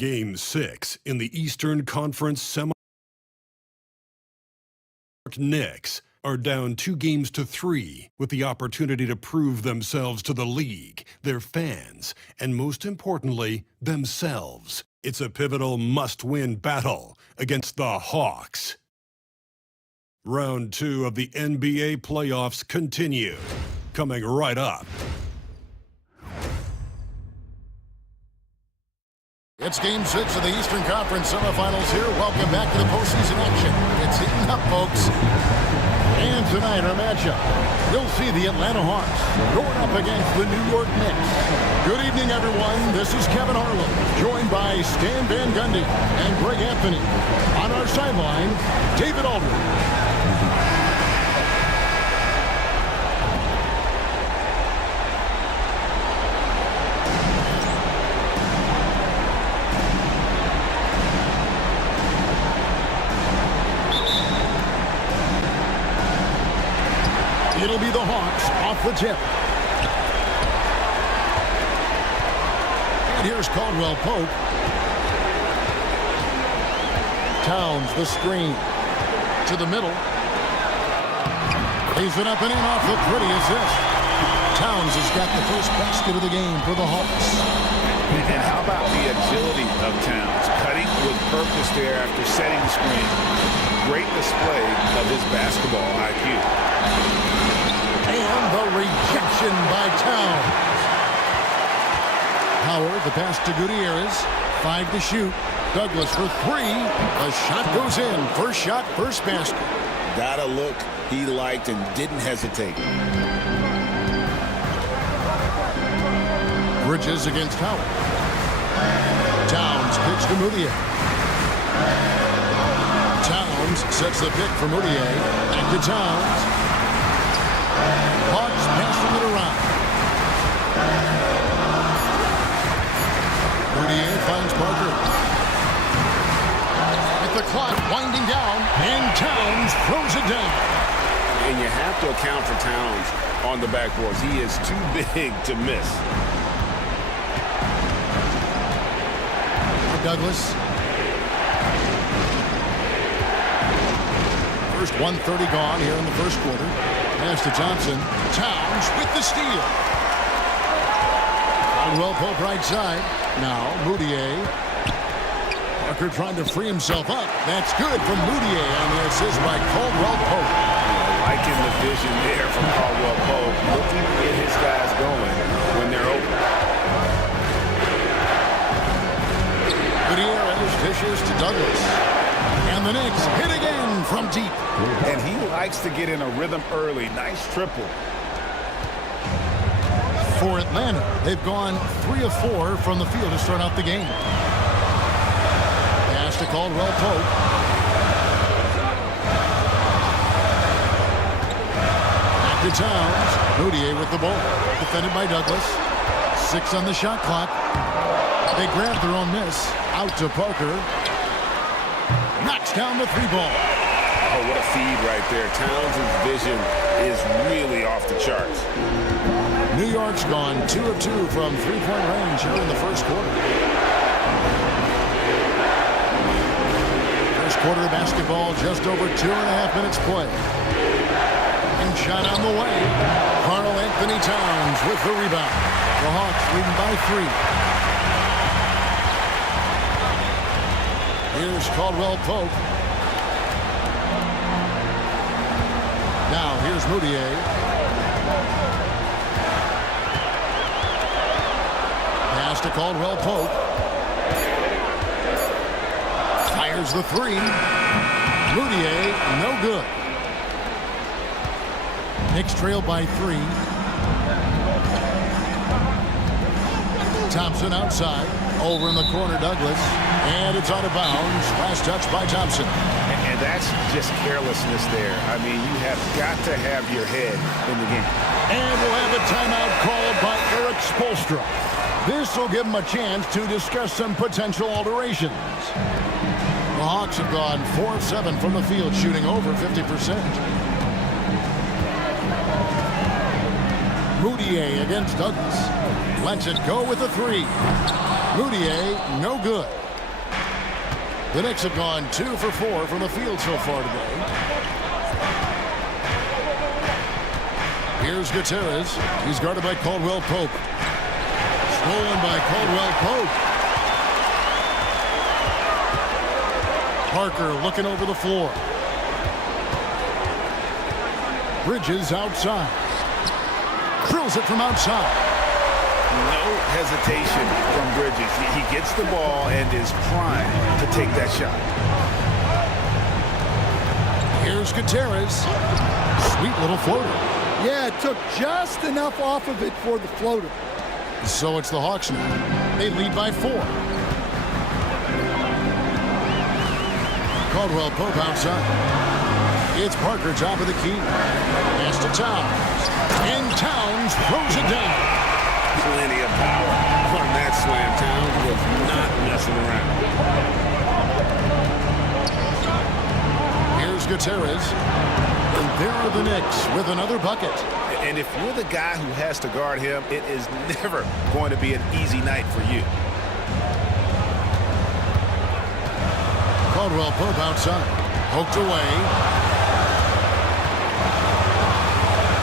Game 6 in the Eastern Conference semi. Knicks are down 2-3 with the opportunity to prove themselves to the league, their fans, and most importantly, themselves. It's a pivotal must-win battle against the Hawks. Round 2 of the NBA playoffs continue. Coming right up. It's Game 6 of the Eastern Conference semifinals here. Welcome back to the postseason action. It's heating up, folks. And tonight, our matchup, we'll see the Atlanta Hawks going up against the New York Knicks. Good evening, everyone. This is Kevin Harlan, joined by Stan Van Gundy and Greg Anthony. On our sideline, David Aldridge. It'll be the Hawks off the tip. And here's Caldwell Pope. Towns, the screen. To the middle. Lays it up and in off the pretty assist. Towns has got the first basket of the game for the Hawks. And how about the agility of Towns? Cutting with purpose there after setting the screen. Great display of his basketball IQ. And the rejection by Towns. Howard, the pass to Gutierrez. 5 to shoot. Douglas for 3. The shot goes in. First shot, first basket. Got a look he liked and didn't hesitate. Bridges against Howard. Towns pitch to Moutier. Towns sets the pick for Moutier. Back to Towns. Hawks passing it around. Moutier finds Parker. With the clock winding down, and Towns throws it down. And you have to account for Towns on the backboards. He is too big to miss. Douglas. First 1:30 gone here in the first quarter. Pass to Thompson. Towns with the steal. Caldwell Pope right side. Now Moutier. Parker trying to free himself up. That's good from Moutier, and the assist by Caldwell Pope. Liking the vision there from Caldwell Pope. Looking to get his guys going when they're open. Gutierrez dishes to Douglas. And the Knicks hit again from deep. And he likes to get in a rhythm early. Nice triple. For Atlanta, they've gone 3 of 4 from the field to start out the game. Pass to Caldwell Pope. Back to Towns. Moutier with the ball. Defended by Douglas. 6 on the shot clock. They grab their own miss. Out to Parker. Knocks down the 3-ball. Oh, what a feed right there. Towns' vision is really off the charts. New York's gone 2 of 2 from three-point range here in the first quarter. First quarter of basketball, just over 2.5 minutes play. And shot on the way. Karl Anthony Towns with the rebound. The Hawks leading by 3. Here's Caldwell Pope. Now here's Moutier. Pass to Caldwell Pope. Fires the 3. Moutier, no good. Knicks trail by 3. Thompson outside. Over in the corner, Douglas. And it's out of bounds. Last touch by Thompson. And that's just carelessness there. I mean, you have got to have your head in the game. And we'll have a timeout called by Eric Spoelstra. This will give him a chance to discuss some potential alterations. The Hawks have gone 4 of 7 from the field, shooting over 50%. Moutier against Douglas. Lets it go with a 3. Moutier, no good. The Knicks have gone 2 for 4 from the field so far today. Here's Gutierrez. He's guarded by Caldwell Pope. Stolen by Caldwell Pope. Parker looking over the floor. Bridges outside. Drills it from outside. No hesitation from Bridges. He gets the ball and is primed to take that shot. Here's Gutierrez. Sweet little floater. Yeah, it took just enough off of it for the floater. So it's the Hawks now. They lead by 4. Caldwell Pope outside. It's Parker, top of the key. Pass to Towns. And Towns throws it down. Plenty of power on that slam. Towns was not messing around. Here's Gutierrez. And there are the Knicks with another bucket. And if you're the guy who has to guard him, it is never going to be an easy night for you. Caldwell Pope outside. Poked away.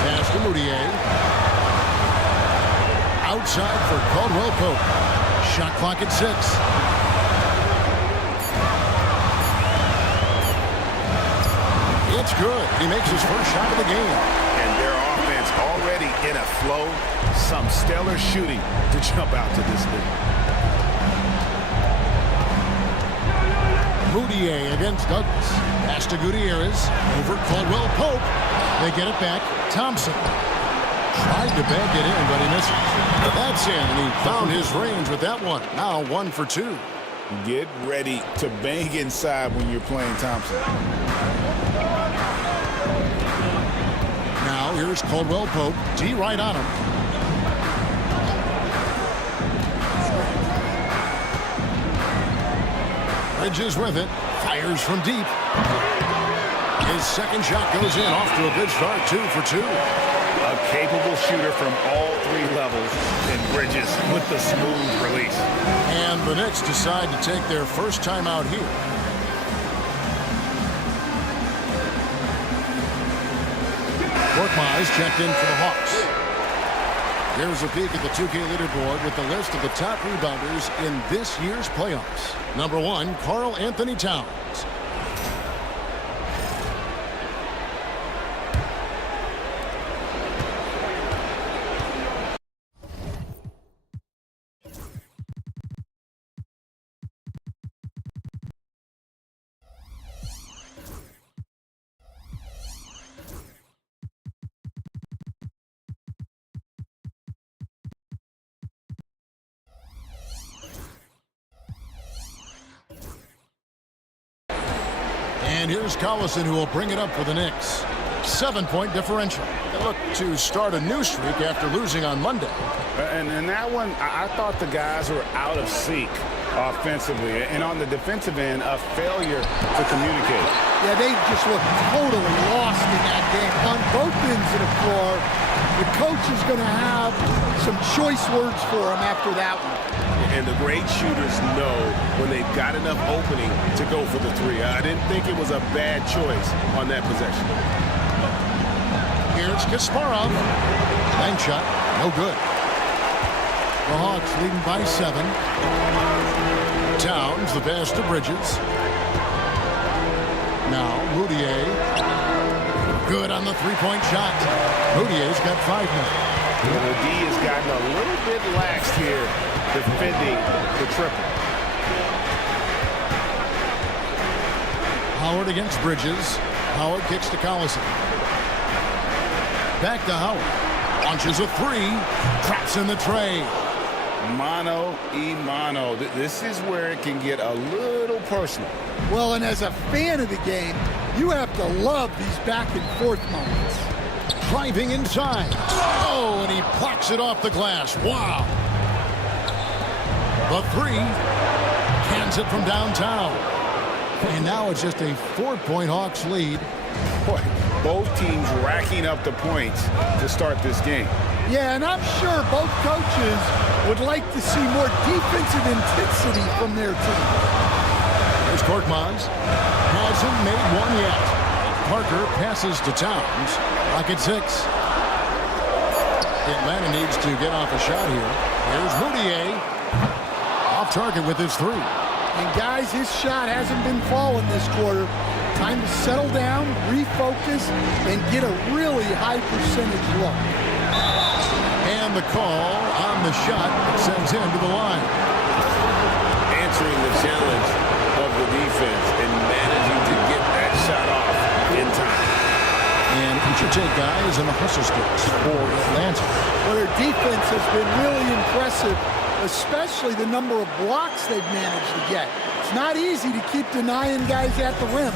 Pass to Moutier. Outside for Caldwell Pope. Shot clock at 6. It's good. He makes his first shot of the game. And their offense already in a flow. Some stellar shooting to jump out to this lead. Moutier against Douglas. Pass to Gutierrez. Over Caldwell Pope. They get it back. Thompson. Tried to bank it in, but he misses. That's in, and he found his range with that one. Now 1 for 2. Get ready to bang inside when you're playing Thompson. Now here's Caldwell Pope. D right on him. Bridges with it. Fires from deep. His second shot goes in. Off to a good start. 2 for 2. A capable shooter from all 3 levels, and Bridges with the smooth release. And the Knicks decide to take their first time out here. Korkmaz checked in for the Hawks. Here's a peek at the 2K leaderboard with the list of the top rebounders in this year's playoffs. Number 1, Karl Anthony Towns. And here's Collison, who will bring it up for the Knicks. 7-point differential. They look to start a new streak after losing on Monday. And that one, I thought the guys were out of sync offensively. And on the defensive end, a failure to communicate. Yeah, they just looked totally lost in that game. On both ends of the floor, the coach is going to have some choice words for him after that one. And the great shooters know when they've got enough opening to go for the 3. I didn't think it was a bad choice on that possession. Here's Kasparov. Bank shot, no good. The Hawks leading by 7. Towns, the pass to Bridges. Now Moutier. Good on the 3-point shot. Moutier's got 5 now. Well, the D has gotten a little bit lax here defending the triple. Howard against Bridges. Howard kicks to Collison. Back to Howard. Launches a 3. Traps in the tray. Mano y mano. This is where it can get a little personal. Well, and as a fan of the game, you have to love these back and forth moments. Driving inside. Oh, and he blocks it off the glass. Wow. The 3. Cans it from downtown. And now it's just a 4-point Hawks lead. Boy, both teams racking up the points to start this game. Yeah, and I'm sure both coaches would like to see more defensive intensity from their team. There's Korkmaz hasn't made one yet. Parker passes to Towns. Lock at 6. Atlanta needs to get off a shot here. Here's Moutier. Off target with his 3. And guys, his shot hasn't been falling this quarter. Time to settle down, refocus, and get a really high percentage look. And the call on the shot that sends him to the line. Answering the challenge of the defense and managing to get that shot off in time. And each your take, guys, and the hustle sticks for Atlanta. Well, their defense has been really impressive, especially the number of blocks they've managed to get. It's not easy to keep denying guys at the rim.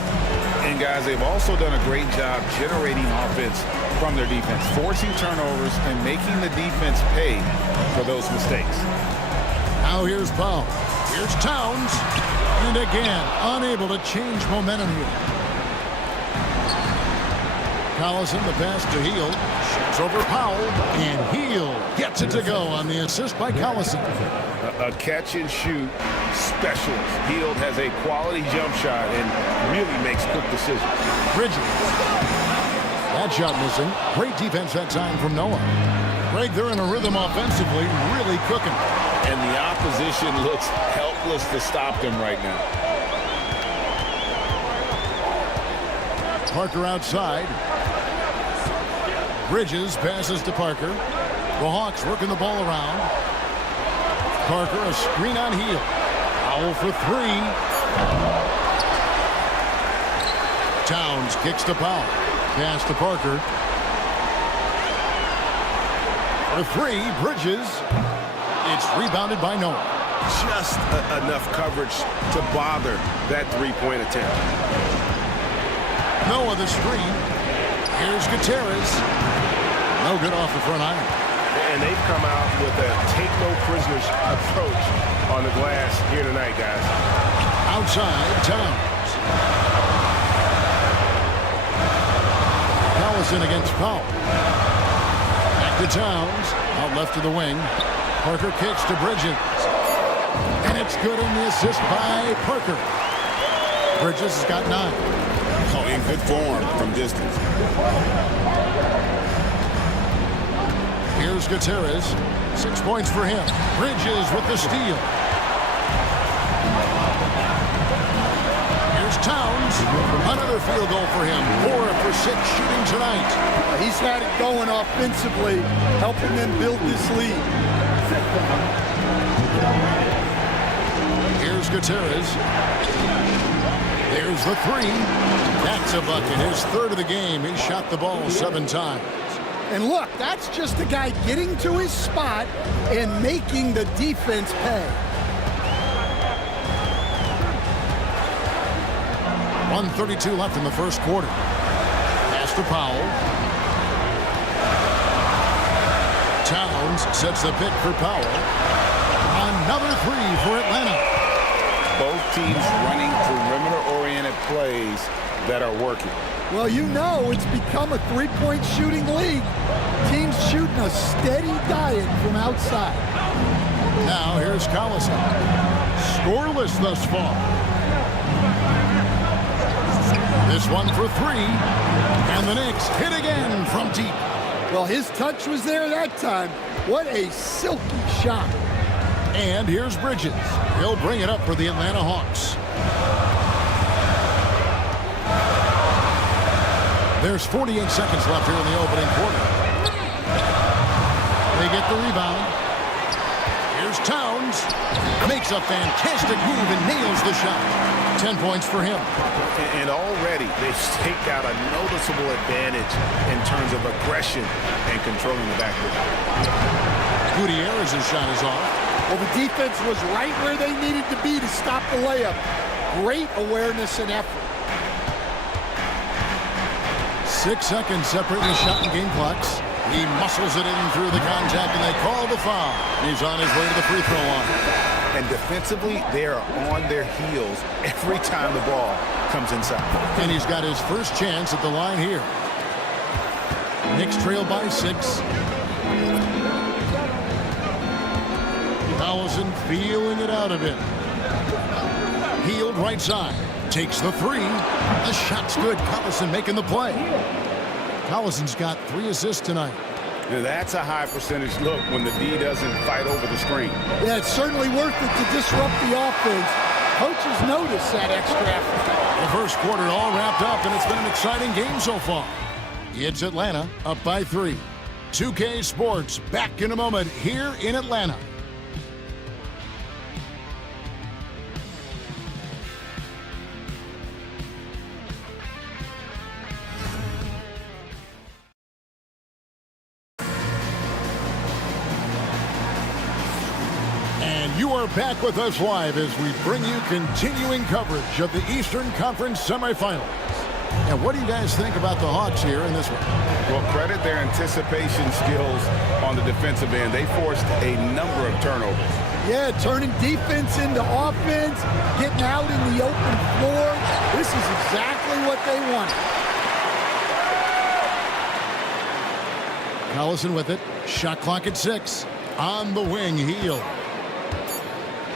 And guys, they've also done a great job generating offense from their defense, forcing turnovers and making the defense pay for those mistakes. Now here's Powell. Here's Towns. And again, unable to change momentum here. Collison, the pass to Heel. Shoots over Powell. And Heel gets it to go on the assist by Collison. A catch-and-shoot specialist. Hield has a quality jump shot and really makes quick decisions. Bridges. That shot missing. Great defense that time from Noah. Greg, they're in a rhythm offensively, really cooking. And the opposition looks helpless to stop them right now. Parker outside. Bridges passes to Parker. The Hawks working the ball around. Parker, a screen on Heel. Powell for 3. Towns kicks to Powell. Pass to Parker. For 3, Bridges. It's rebounded by Noah. Just enough coverage to bother that three-point attempt. Noah the screen. Here's Gutierrez. No good off the front iron. And they've come out with a take-no-prisoners approach on the glass here tonight, guys. Outside, Towns. Collison against Powell. Back to Towns. Out left to the wing. Parker kicks to Bridges. And it's good in the assist by Parker. Bridges has got 9. Oh, in good form from distance. Here's Gutierrez. 6 points for him. Bridges with the steal. Here's Towns. Another field goal for him. 4 for 6 shooting tonight. He's had it going offensively, helping them build this lead. Here's Gutierrez. There's the 3. That's a bucket. His 3rd of the game. He shot the ball 7 times. And look, that's just a guy getting to his spot and making the defense pay. 1:32 left in the first quarter. Pass to Powell. Towns sets the pick for Powell. Another 3 for Atlanta. Both teams running perimeter-oriented plays that are working. Well, you know it's become a three-point shooting league. Teams shooting a steady diet from outside. Now here's Collison. Scoreless thus far. This one for 3. And the Knicks hit again from deep. Well, his touch was there that time. What a silky shot. And here's Bridges. He'll bring it up for the Atlanta Hawks. There's 48 seconds left here in the opening quarter. They get the rebound. Here's Towns. Makes a fantastic move and nails the shot. 10 points for him. And already they've staked out a noticeable advantage in terms of aggression and controlling the backcourt. Gutierrez's shot is off. Well, the defense was right where they needed to be to stop the layup. Great awareness and effort. 6 seconds separating the shot and game clocks. He muscles it in through the contact, and they call the foul. He's on his way to the free throw line. And defensively, they are on their heels every time the ball comes inside. And he's got his first chance at the line here. Knicks trail by 6. Collison feeling it out of it. Healed right side. Takes the three. The shot's good. Collison making the play. Collison's got 3 assists tonight. Now that's a high percentage look when the D doesn't fight over the screen. Yeah, it's certainly worth it to disrupt the offense. Coaches notice that extra effort. The first quarter all wrapped up, and it's been an exciting game so far. It's Atlanta up by 3. 2K Sports back in a moment here in Atlanta. And you are back with us live as we bring you continuing coverage of the Eastern Conference semifinals. And what do you guys think about the Hawks here in this one? Well, credit their anticipation skills on the defensive end. They forced a number of turnovers. Yeah, turning defense into offense, getting out in the open floor. This is exactly what they wanted. Collison with it. Shot clock at 6. On the wing, Hield.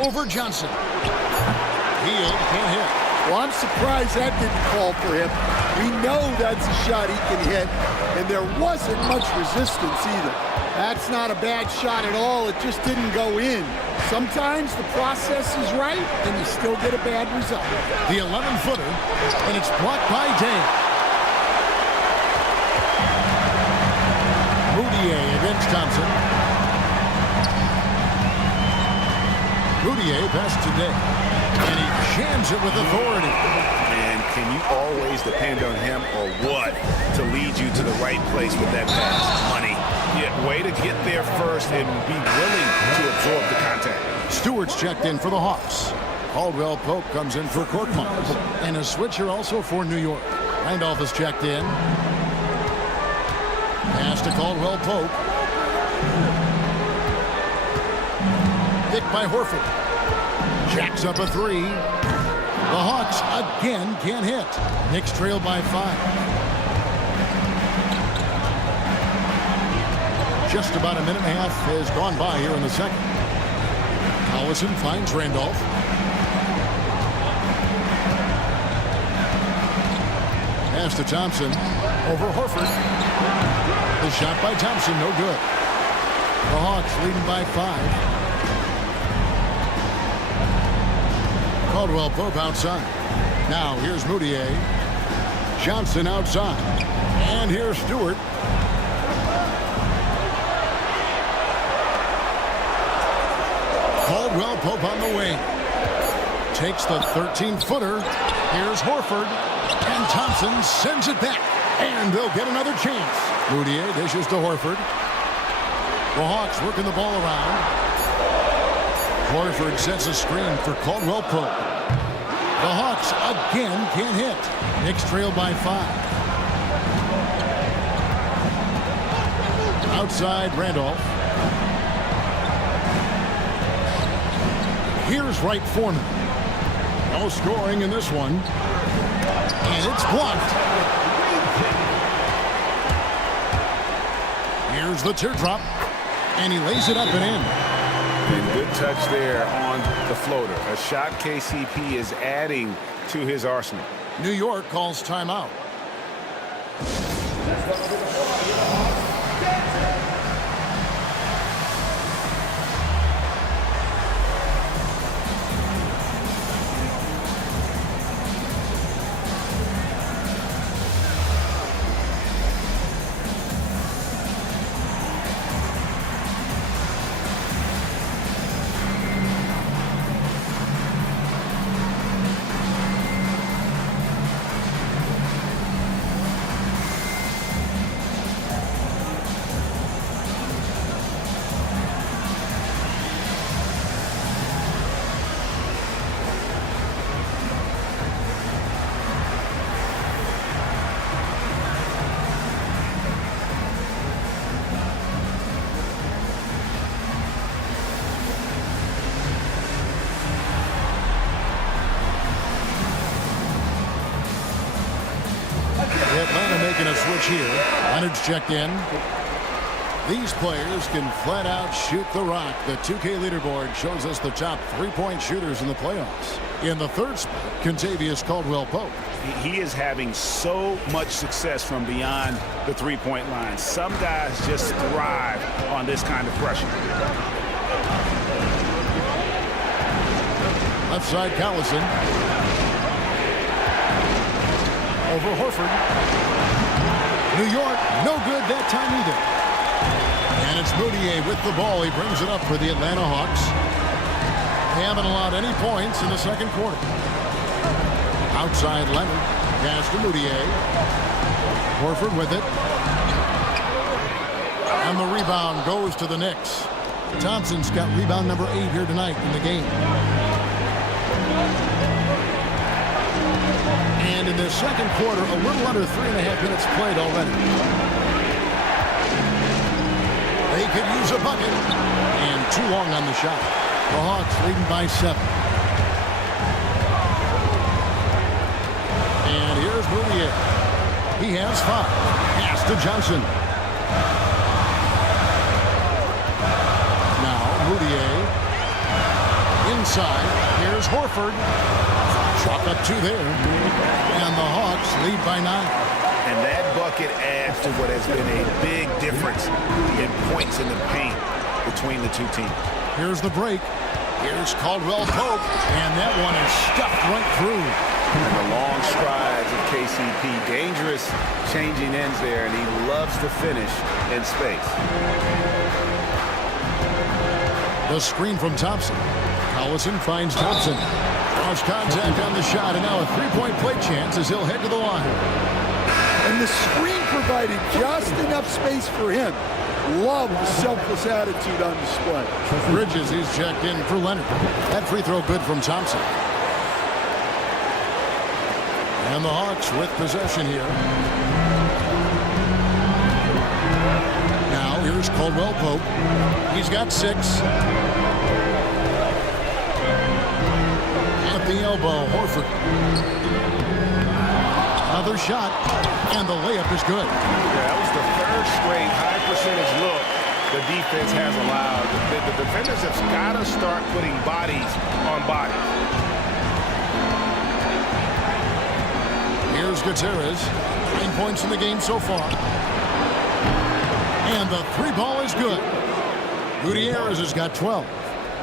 Over Johnson. Hield can't hit. Well, I'm surprised that didn't call for him. We know that's a shot he can hit, and there wasn't much resistance either. That's not a bad shot at all. It just didn't go in. Sometimes the process is right, and you still get a bad result. The 11-footer, and it's blocked by Dane. Moutier against Thompson. Moutier passed today, and he jams it with authority. And can you always depend on him or what to lead you to the right place with that pass? Money. Yeah, way to get there first and be willing to absorb the contact. Stewart's checked in for the Hawks. Caldwell Pope comes in for Korkmaz. And a switcher also for New York. Randolph is checked in. Pass to Caldwell Pope. Hit by Horford. Jacks up a 3. The Hawks again can't hit. Knicks trail by 5. Just about a minute and a half has gone by here in the second. Collison finds Randolph. Pass to Thompson. Over Horford. The shot by Thompson, no good. The Hawks leading by 5. Caldwell Pope outside. Now here's Moutier. Johnson outside. And here's Stewart. Caldwell Pope on the wing. Takes the 13-footer. Here's Horford. And Thompson sends it back. And they'll get another chance. Moutier dishes to Horford. The Hawks working the ball around. Horford sets a screen for Caldwell Pope. The Hawks again can't hit. Knicks trail by 5. Outside Randolph. Here's Wright Foreman. No scoring in this one. And it's blocked. Here's the teardrop. And he lays it up and in. And good touch there on the floater. A shot KCP is adding to his arsenal. New York calls timeout. Atlanta making a switch here. Leonard's checked in. These players can flat out shoot the rock. The 2K leaderboard shows us the top 3-point shooters in the playoffs. In the third spot, Kentavious Caldwell-Pope. He is having so much success from beyond the three-point line. Some guys just thrive on this kind of pressure. Left side, Collison. Over Horford. New York, no good that time either. And it's Moutier with the ball. He brings it up for the Atlanta Hawks. They haven't allowed any points in the second quarter. Outside Leonard. Pass to Moutier. Horford with it. And the rebound goes to the Knicks. Thompson's got rebound number 8 here tonight in the game. And in the second quarter, a little under 3.5 minutes played already. They could use a bucket. And too long on the shot. The Hawks leading by 7. And here's Moutier. He has 5. Pass to Johnson. Now Moutier. Inside. Here's Horford. Chalk up 2 there. And the Hawks lead by 9. And that bucket adds to what has been a big difference in points in the paint between the two teams. Here's the break. Here's Caldwell-Pope. And that one is stuffed right through. And the long strides of KCP. Dangerous changing ends there, and he loves to finish in space. The screen from Thompson. Collison finds Thompson. Draws contact on the shot, and now a three-point play chance as he'll head to the line. And the screen provided just enough space for him. Love the selfless attitude on display. Bridges, he's checked in for Leonard. That free throw good from Thompson. And the Hawks with possession here. Now here's Caldwell-Pope. He's got 6. At the elbow, Horford. Another shot, and the layup is good. Yeah, that was the third straight high percentage look the defense has allowed. The defenders have got to start putting bodies on bodies. Here's Gutierrez. 9 points in the game so far. And the 3-ball is good. Gutierrez has got 12.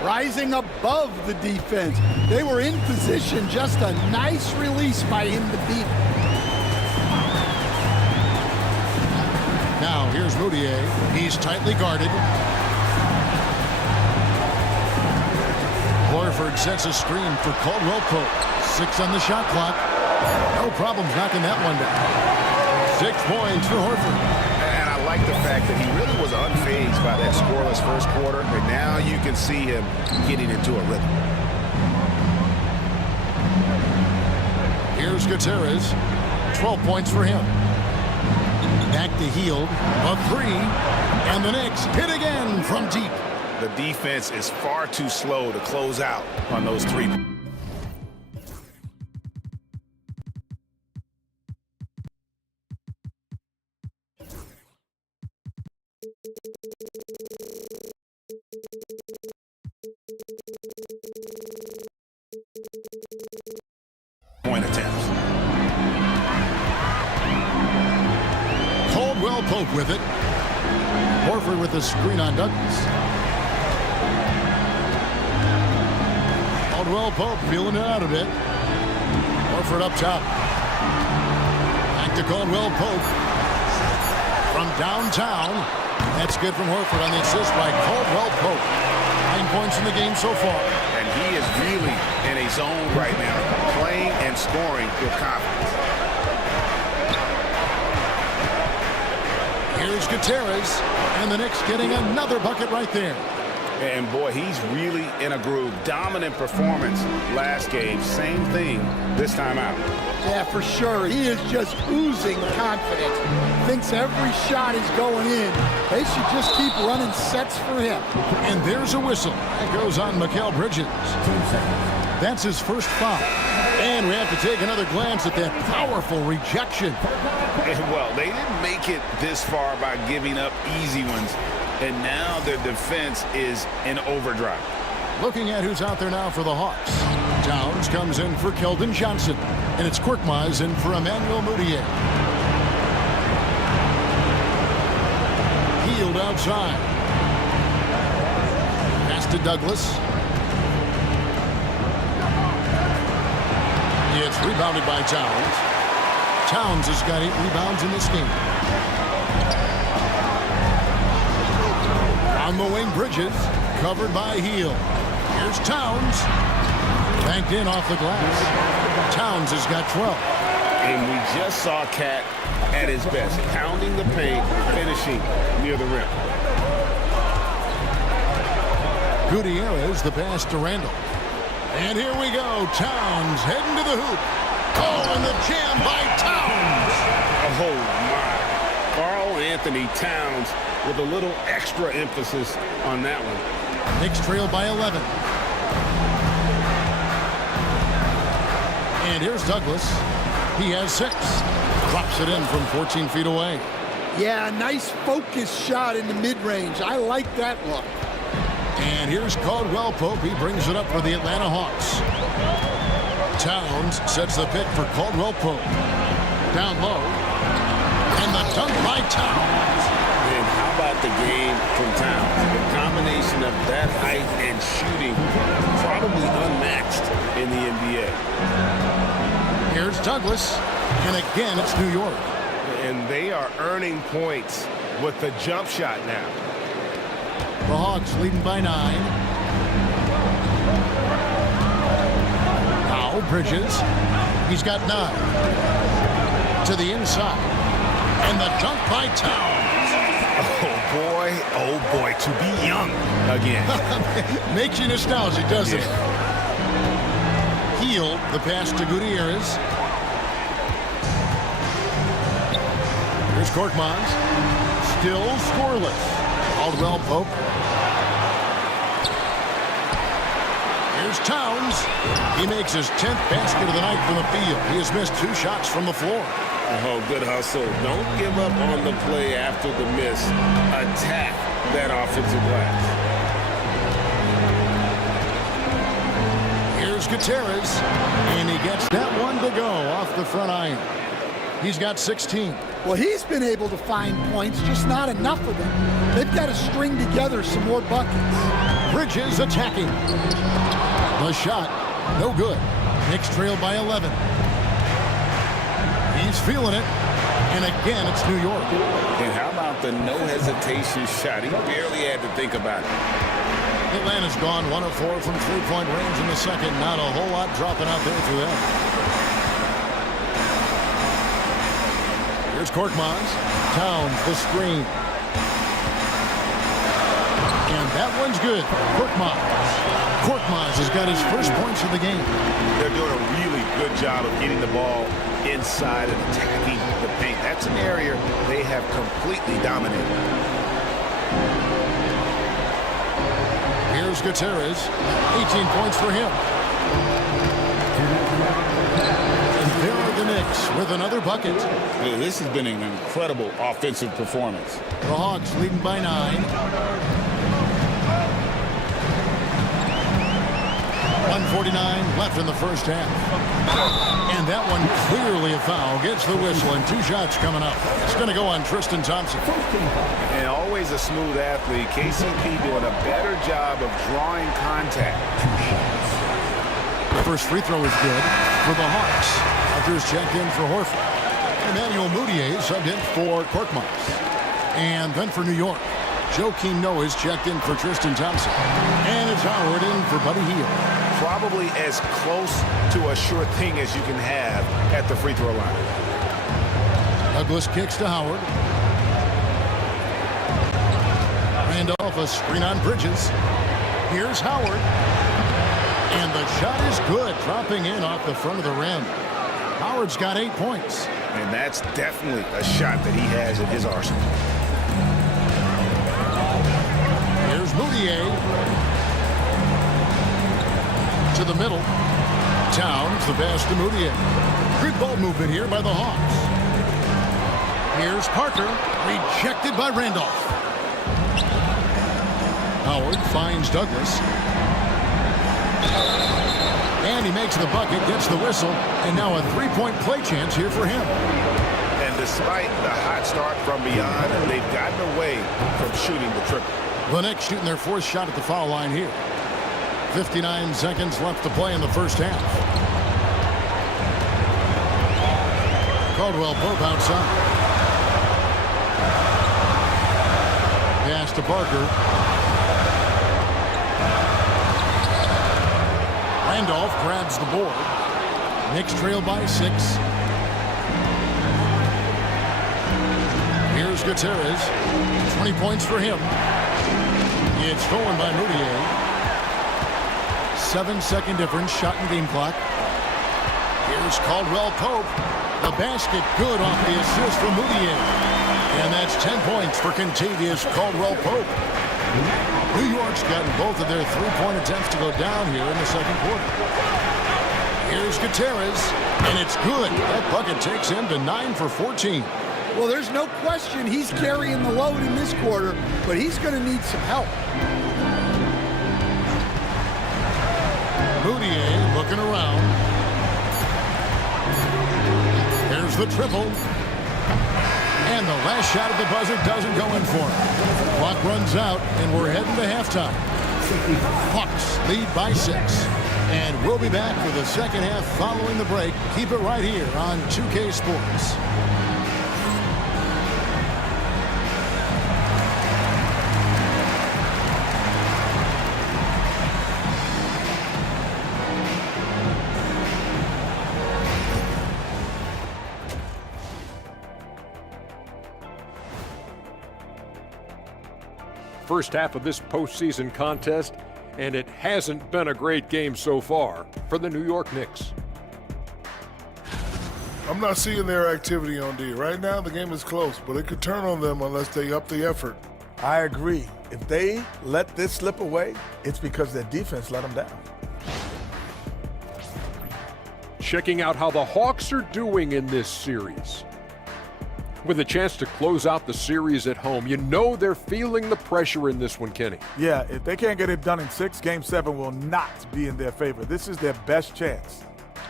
Rising above the defense. They were in position. Just a nice release by him to beat. Now here's Moutier. He's tightly guarded. Horford sets a screen for Caldwell-Pope. 6 on the shot clock. No problems knocking that one down. 6 points for Horford. And I like the fact that he really was unfazed by that scoreless first quarter. And now you can see him getting into a rhythm. Here's Gutierrez. 12 points for him. Back to Hield. A 3. And the Knicks hit again from deep. The defense is far too slow to close out on those 3. Point attempts. Caldwell-Pope with it. Horford with the screen on Douglas. Caldwell-Pope feeling it out a bit. Horford up top. Back to Caldwell-Pope. From downtown. That's good from Horford on the assist by Caldwell-Pope. 9 points in the game so far. And he is really in a zone right now, playing and scoring with confidence. Here's Gutierrez, and the Knicks getting another bucket right there. And boy, he's really in a groove. Dominant performance last game. Same thing this time out. Yeah, for sure. He is just oozing confidence. Thinks every shot is going in. They should just keep running sets for him. And there's a whistle. That goes on Mikal Bridges. That's his first foul. And we have to take another glance at that powerful rejection. Well, they didn't make it this far by giving up easy ones. And now their defense is in overdrive. Looking at who's out there now for the Hawks. Towns comes in for Keldon Johnson. And it's Korkmaz in for Emmanuel Mudiay. Healed outside. Pass to Douglas. It's rebounded by Towns. Towns has got 8 rebounds in this game. On the wing, Bridges, covered by Heel. Here's Towns. Banked in off the glass. Towns has got 12. And we just saw Cat at his best, pounding the paint, finishing near the rim. Gutierrez, the pass to Randall. And here we go. Towns heading to the hoop. Oh, and the jam by Towns. Oh, my. Karl Anthony Towns with a little extra emphasis on that one. Knicks trail by 11. And here's Douglas. He has 6. Drops it in from 14 feet away. Yeah, nice focused shot in the mid-range. I like that look. And here's Caldwell Pope. He brings it up for the Atlanta Hawks. Towns sets the pick for Caldwell Pope. Down low. And the dunk by Towns. And how about the game from Towns? The combination of that height and shooting, probably unmatched in the NBA. Here's Douglas. And again, it's New York. And they are earning points with the jump shot now. The Hawks leading by 9. Now Bridges. He's got 9. To the inside. And the dunk by Towns. Oh boy, to be young again. Makes you nostalgic, doesn't it? Heel, the pass to Gutierrez. Here's Korkmaz. Still scoreless. Caldwell Pope. Here's Towns. He makes his 10th basket of the night from the field. He has missed 2 shots from the floor. Oh, good hustle. Don't give up on the play after the miss. Attack that offensive glass. Here's Gutierrez. And he gets that one to go off the front iron. He's got 16. Well, he's been able to find points, just not enough of them. They've got to string together some more buckets. Bridges attacking. The shot, no good. Knicks trail by 11. He's feeling it. And again, it's New York. And how about the no hesitation shot? He barely had to think about it. Atlanta's gone 1 of 4 from three-point range in the second. Not a whole lot dropping out there for them. Here's Korkmaz. Towns, the screen. And that one's good. Korkmaz has got his first points of the game. They're doing a really good job of getting the ball inside and attacking the paint. That's an area they have completely dominated. Here's Gutierrez. 18 points for him. And there are the Knicks with another bucket. Yeah, this has been an incredible offensive performance. The Hawks leading by 9. 1:49 left in the first half. And that one clearly a foul. Gets the whistle and 2 shots coming up. It's going to go on Tristan Thompson. And always a smooth athlete. KCP doing a better job of drawing contact. The first free throw is good for the Hawks. Others checked in for Horford. Emmanuel Mudiay subbed in for Korkmaz. And then for New York, Joakim Noah is checked in for Tristan Thompson. And it's Howard in for Buddy Hield. Probably as close to a sure thing as you can have at the free throw line. Douglas kicks to Howard. Randolph, a screen on Bridges. Here's Howard. And the shot is good, dropping in off the front of the rim. Howard's got 8 points. And that's definitely a shot that he has in his arsenal. Here's Mudiay. To the middle. Towns, the pass to Mudiay. Good ball movement here by the Hawks. Here's Parker. Rejected by Randolph. Howard finds Douglas. And And he makes the bucket, gets the whistle, and now a three-point play chance here for him. And despite the hot start from beyond, they've gotten away from shooting the triple. The Knicks shooting their fourth shot at the foul line here. 59 seconds left to play in the first half. Caldwell Pope outside. Pass to Parker. Randolph grabs the board. Knicks trail by 6. Here's Gutierrez. 20 points for him. It's stolen by Moutier. 7-second difference, shot and game clock. Here's Caldwell Pope. The basket good off the assist from Moutier. And that's 10 points for Contavious Caldwell Pope. New York's gotten both of their three-point attempts to go down here in the second quarter. Here's Gutierrez, and it's good. That bucket takes him to 9 for 14. Well, there's no question he's carrying the load in this quarter, but he's going to need some help. Moutier looking around. Here's the triple. And the last shot at the buzzer doesn't go in for him. Clock runs out, and we're heading to halftime. Hawks lead by 6. And we'll be back for the second half following the break. Keep it right here on 2K Sports. First half of this postseason contest, and it hasn't been a great game so far for the New York Knicks. I'm not seeing their activity on D. Right now, the game is close, but it could turn on them unless they up the effort. I agree. If they let this slip away, it's because their defense let them down. Checking out how the Hawks are doing in this series. With a chance to close out the series at home, you know they're feeling the pressure in this one, Kenny. Yeah, if they can't get it done in 6, Game 7 will not be in their favor. This is their best chance.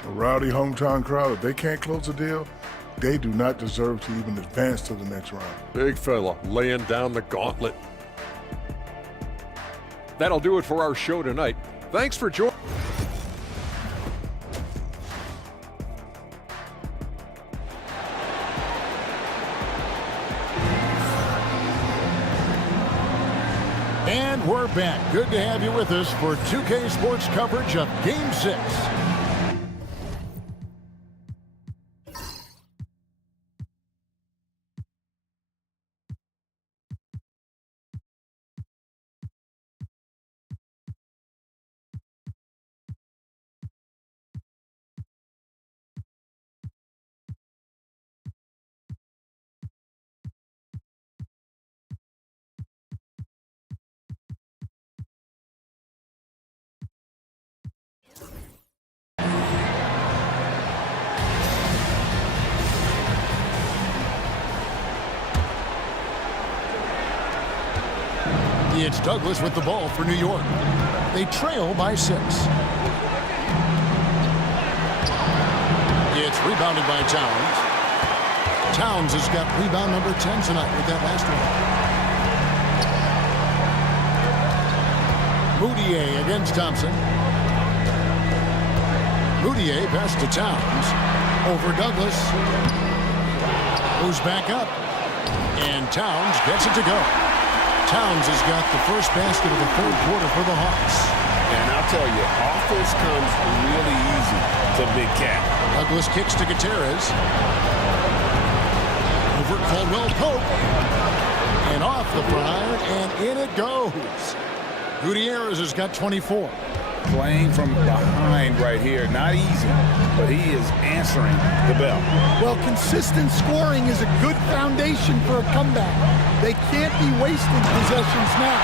A rowdy hometown crowd, if they can't close a deal, they do not deserve to even advance to the next round. Big fella laying down the gauntlet. That'll do it for our show tonight. Thanks for joining. And we're back. Good to have you with us for 2K Sports coverage of Game 6. It's Douglas with the ball for New York. They trail by 6. It's rebounded by Towns. Towns has got rebound number 10 tonight with that last one. Moutier against Thompson. Moutier pass to Towns. Over Douglas. Goes back up. And Towns gets it to go. Towns has got the first basket of the third quarter for the Hawks. And I'll tell you, offense comes really easy to Big Cat. Douglas kicks to Gutierrez. Over Caldwell Pope. And off the front iron, and in it goes. Gutierrez has got 24. Playing from behind right here, not easy, but he is answering the bell. Well, consistent scoring is a good foundation for a comeback. They can't be wasting possessions now.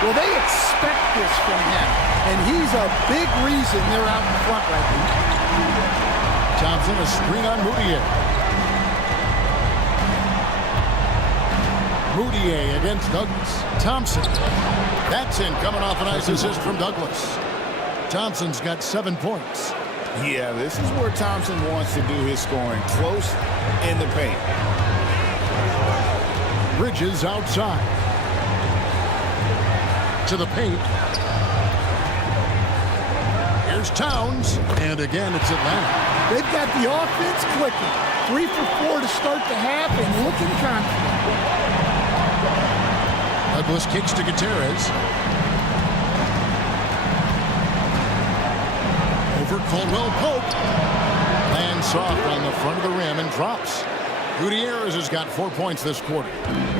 Well, they expect this from him, and he's a big reason they're out in front right now. Thompson, a screen on Moutier. Moutier against Douglas. Thompson. That's in, coming off a nice assist from Douglas. Thompson's got 7 points. Yeah, this is where Thompson wants to do his scoring, close in the paint. Bridges outside. To the paint. Here's Towns. And again, it's Atlanta. They've got the offense clicking. 3 for 4 to start the half and looking confident. Douglas kicks to Gutierrez. Over Caldwell Pope. Lands soft on the front of the rim and drops. Gutierrez has got 4 points this quarter.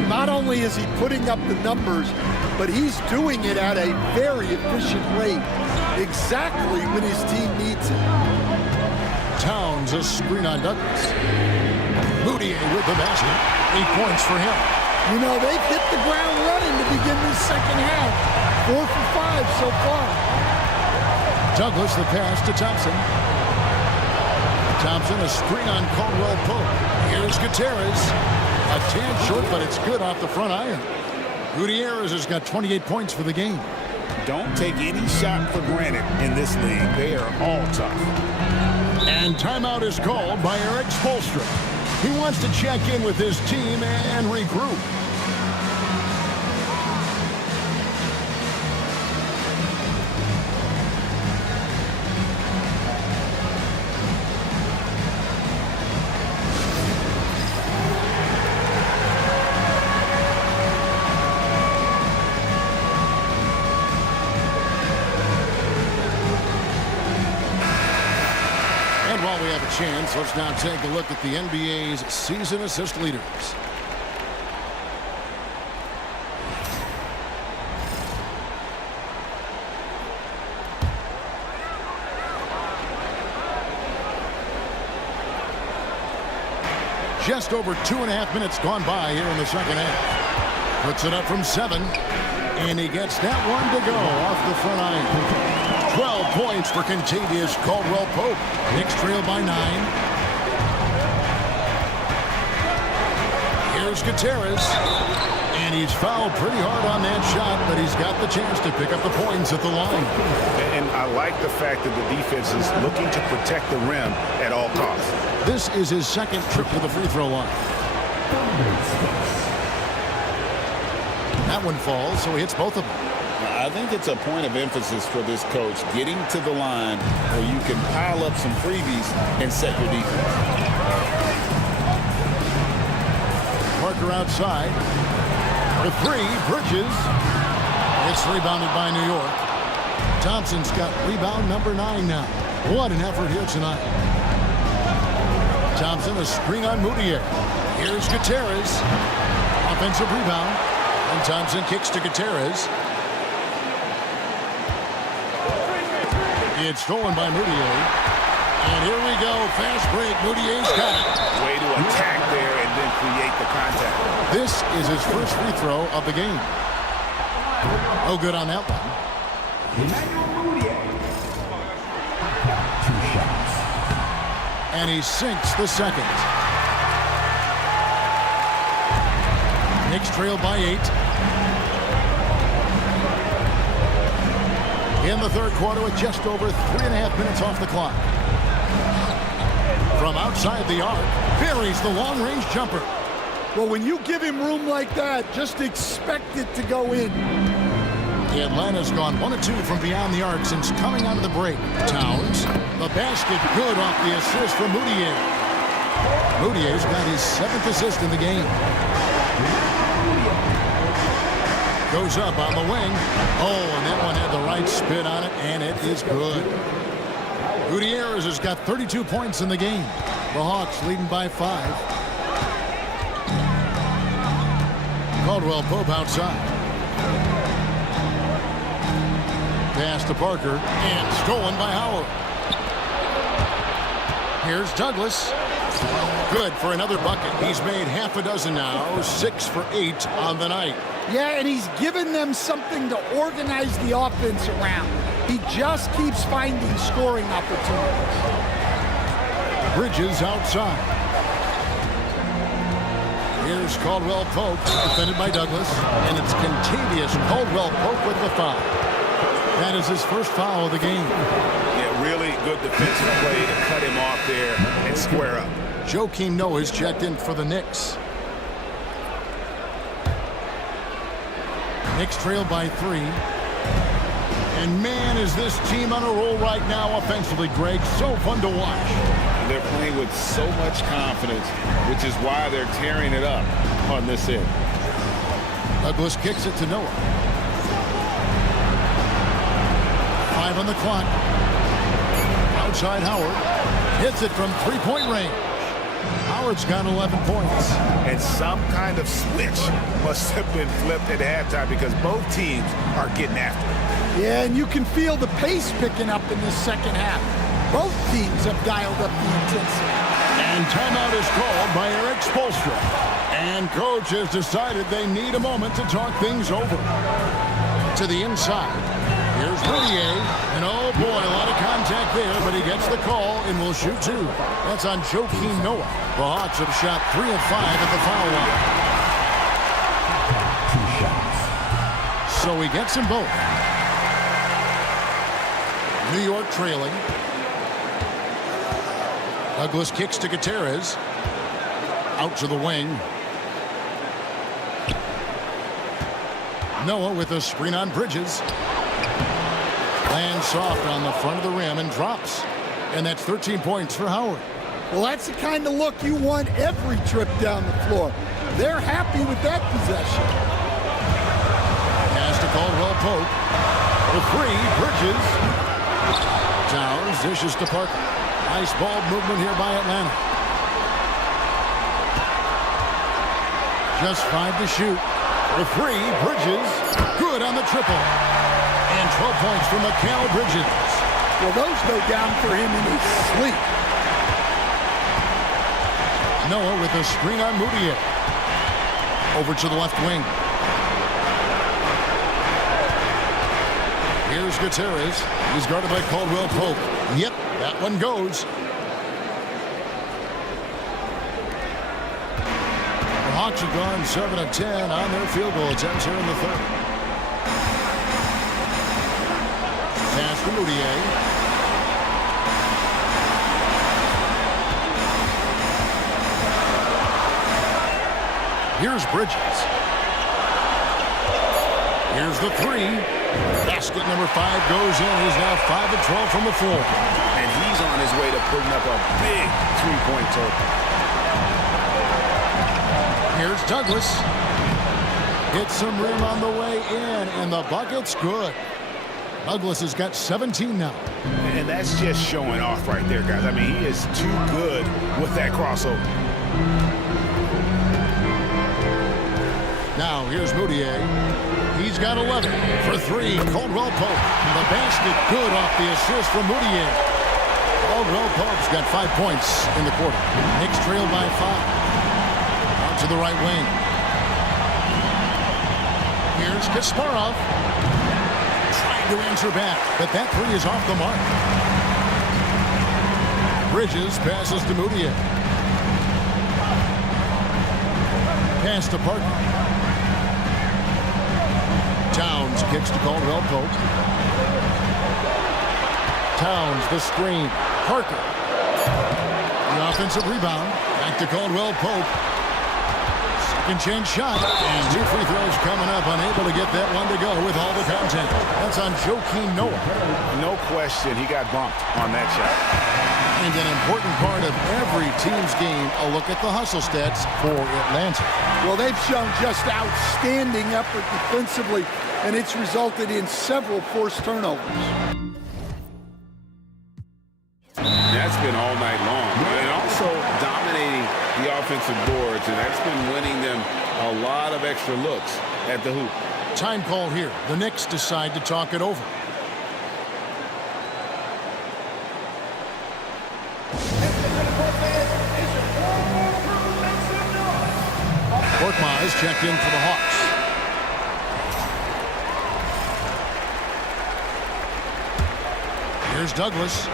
Not only is he putting up the numbers, but he's doing it at a very efficient rate. Exactly when his team needs it. Towns a screen on Douglas. Moutier with the basket. 8 points for him. You know, they've hit the ground running to begin this second half. 4 for 5 so far. Douglas the pass to Thompson. Thompson a screen on Caldwell Pope. Here's Gutierrez. A tad short, but it's good off the front iron. Gutierrez has got 28 points for the game. Don't take any shot for granted in this league. They are all tough. And timeout is called by Eric Spoelstra. He wants to check in with his team and regroup. Chance. Let's now take a look at the NBA's season assist leaders. Just over 2.5 minutes gone by here in the second half. Puts it up from 7, and he gets that one to go off the front iron. 12 points for Contavious Caldwell Pope. Knicks trail by 9. Here's Gutierrez. And he's fouled pretty hard on that shot, but he's got the chance to pick up the points at the line. And I like the fact that the defense is looking to protect the rim at all costs. This is his second trip to the free throw line. That one falls, so he hits both of them. I think it's a point of emphasis for this coach, getting to the line where you can pile up some freebies and set your defense. Parker outside. For 3, Bridges. It's rebounded by New York. Thompson's got rebound number 9 now. What an effort here tonight. Thompson a screen on Moutier. Here's Gutierrez. Offensive rebound. And Thompson kicks to Gutierrez. It's stolen by Moutier. And here we go. Fast break. Moutier's got it. Way to attack there and then create the contact. This is his first free throw of the game. No good on that one. And he sinks the second. Knicks trail by 8. In the third quarter with just over 3.5 minutes off the clock. From outside the arc, buries the long-range jumper. Well, when you give him room like that, just expect it to go in. Atlanta's gone 1 of 2 from beyond the arc since coming out of the break. Towns, the basket good off the assist from Moutier. Moutier's got his 7th assist in the game. Goes up on the wing. Oh, and that one had the right spin on it, and it is good. Gutierrez has got 32 points in the game. The Hawks leading by 5. Caldwell Pope outside. Pass to Parker, and stolen by Howard. Here's Douglas. Good for another bucket. He's made half a dozen now, 6 for 8 on the night. Yeah, and he's given them something to organize the offense around. He just keeps finding scoring opportunities. Bridges outside. Here's Caldwell Pope, defended by Douglas. And it's Contavious Caldwell Pope with the foul. That is his first foul of the game. Yeah, really good defensive play to cut him off there and square up. Joakim Noah is checked in for the Knicks. Knicks trail by 3. And man, is this team on a roll right now offensively, Greg. So fun to watch. They're playing with so much confidence, which is why they're tearing it up on this end. Douglas kicks it to Noah. 5 on the clock. Outside Howard. Hits it from three-point range. Howard's got 11 points. And some kind of switch must have been flipped at halftime because both teams are getting after it. Yeah, and you can feel the pace picking up in this second half. Both teams have dialed up the intensity. And timeout is called by Eric Spoelstra. And coach has decided they need a moment to talk things over. To the inside. Here's Moutier. And oh boy, a lot of contact there, but he gets the call and will shoot 2. That's on Joakim Noah. The Hawks have shot 3 of 5 at the foul line. 2 shots. So he gets them both. New York trailing. Douglas kicks to Gutierrez. Out to the wing. Noah with a screen on Bridges. Lands soft on the front of the rim and drops. And that's 13 points for Howard. Well, that's the kind of look you want every trip down the floor. They're happy with that possession. Pass to Caldwell Pope. For 3, Bridges. Towns dishes to Parker. Nice ball movement here by Atlanta. Just 5 to shoot. For 3, Bridges. Good on the triple. And 12 points for Mikal Bridges. Well, those go down for him in his sleep. Noah with a screen on Moutier. Over to the left wing. Here's Gutierrez. He's guarded by Caldwell Pope. Yep, that one goes. The Hawks have gone 7 of 10 on their field goal attempts here in the third. Pass to Moutier. Here's Bridges. Here's the 3. Basket number 5 goes in. He's now 5 of 12 from the floor. And he's on his way to putting up a big three-point total. Here's Douglas. Hits some rim on the way in, and the bucket's good. Douglas has got 17 now. And that's just showing off right there, guys. I mean, he is too good with that crossover. Now, here's Moutier. He's got 11 for 3. Caldwell Pope. The basket good off the assist from Moutier. Caldwell Pope's got 5 points in the quarter. Knicks trail by 5. Out to the right wing. Here's Kasparov. Trying to answer back, but that 3 is off the mark. Bridges passes to Moutier. Pass to Parker. Towns kicks to Caldwell Pope. Towns, the screen. Parker. The offensive rebound. Back to Caldwell Pope. Second chance shot. And 2 free throws coming up. Unable to get that one to go with all the content. That's on Joakim Noah. No question, he got bumped on that shot. And an important part of every team's game, a look at the hustle stats for Atlanta. Well, they've shown just outstanding effort defensively, and it's resulted in several forced turnovers. That's been all night long. And also dominating the offensive boards, and that's been winning them a lot of extra looks at the hoop. Time call here. The Knicks decide to talk it over. Korkmaz is checked in for the Hawks. Here's Douglas.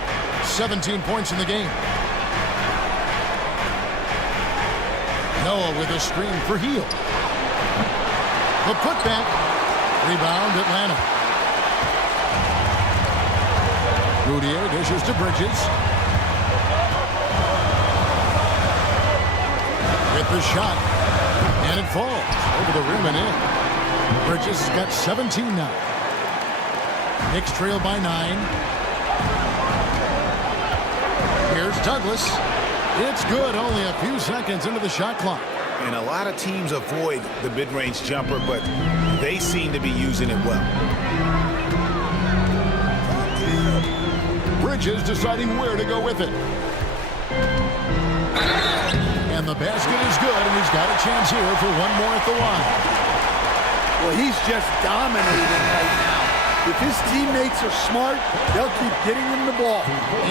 17 points in the game. Noah with a screen for Heel. The putback. Rebound Atlanta. Moutier dishes to Bridges. With the shot. And it falls over the rim and in. Bridges has got 17 now. Knicks trail by 9. Here's Douglas. It's good, only a few seconds into the shot clock. And a lot of teams avoid the mid-range jumper, but they seem to be using it well. Bridges deciding where to go with it. And the basket is good, and he's got a chance here for one more at the line. Well, he's just dominating right now. If his teammates are smart, they'll keep getting him the ball.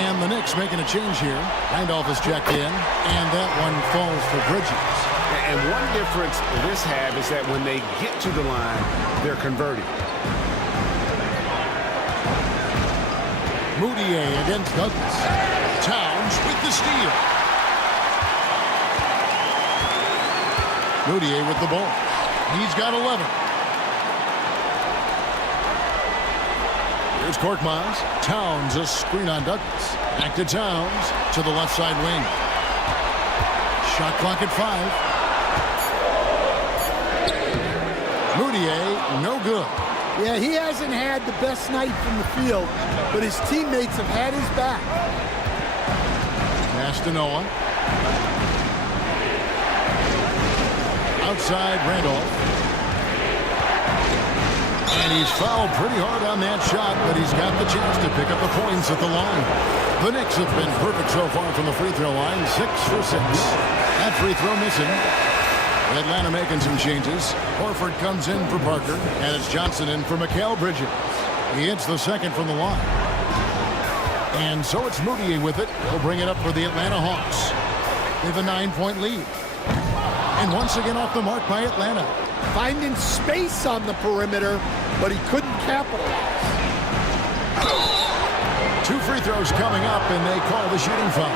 And the Knicks making a change here. Randolph is checked in, and that one falls for Bridges. And one difference this have is that when they get to the line, they're converting. Moutier against Douglas. Towns with the steal. Moutier with the ball. He's got 11. Here's Korkmaz. Towns a screen on Douglas. Back to Towns to the left side wing. Shot clock at 5. Moutier, no good. Yeah, he hasn't had the best night from the field, but his teammates have had his back. Pass to Noah. Outside Randolph. And he's fouled pretty hard on that shot, but he's got the chance to pick up the points at the line. The Knicks have been perfect so far from the free throw line, 6 for 6. That free throw missing. Atlanta making some changes. Horford comes in for Parker, and it's Johnson in for Mikal Bridges. He hits the second from the line. And so it's Moutier with it. He'll bring it up for the Atlanta Hawks. They have a 9-point lead. And once again off the mark by Atlanta. Finding space on the perimeter, but he couldn't capitalize. 2 free throws coming up, and they call the shooting foul.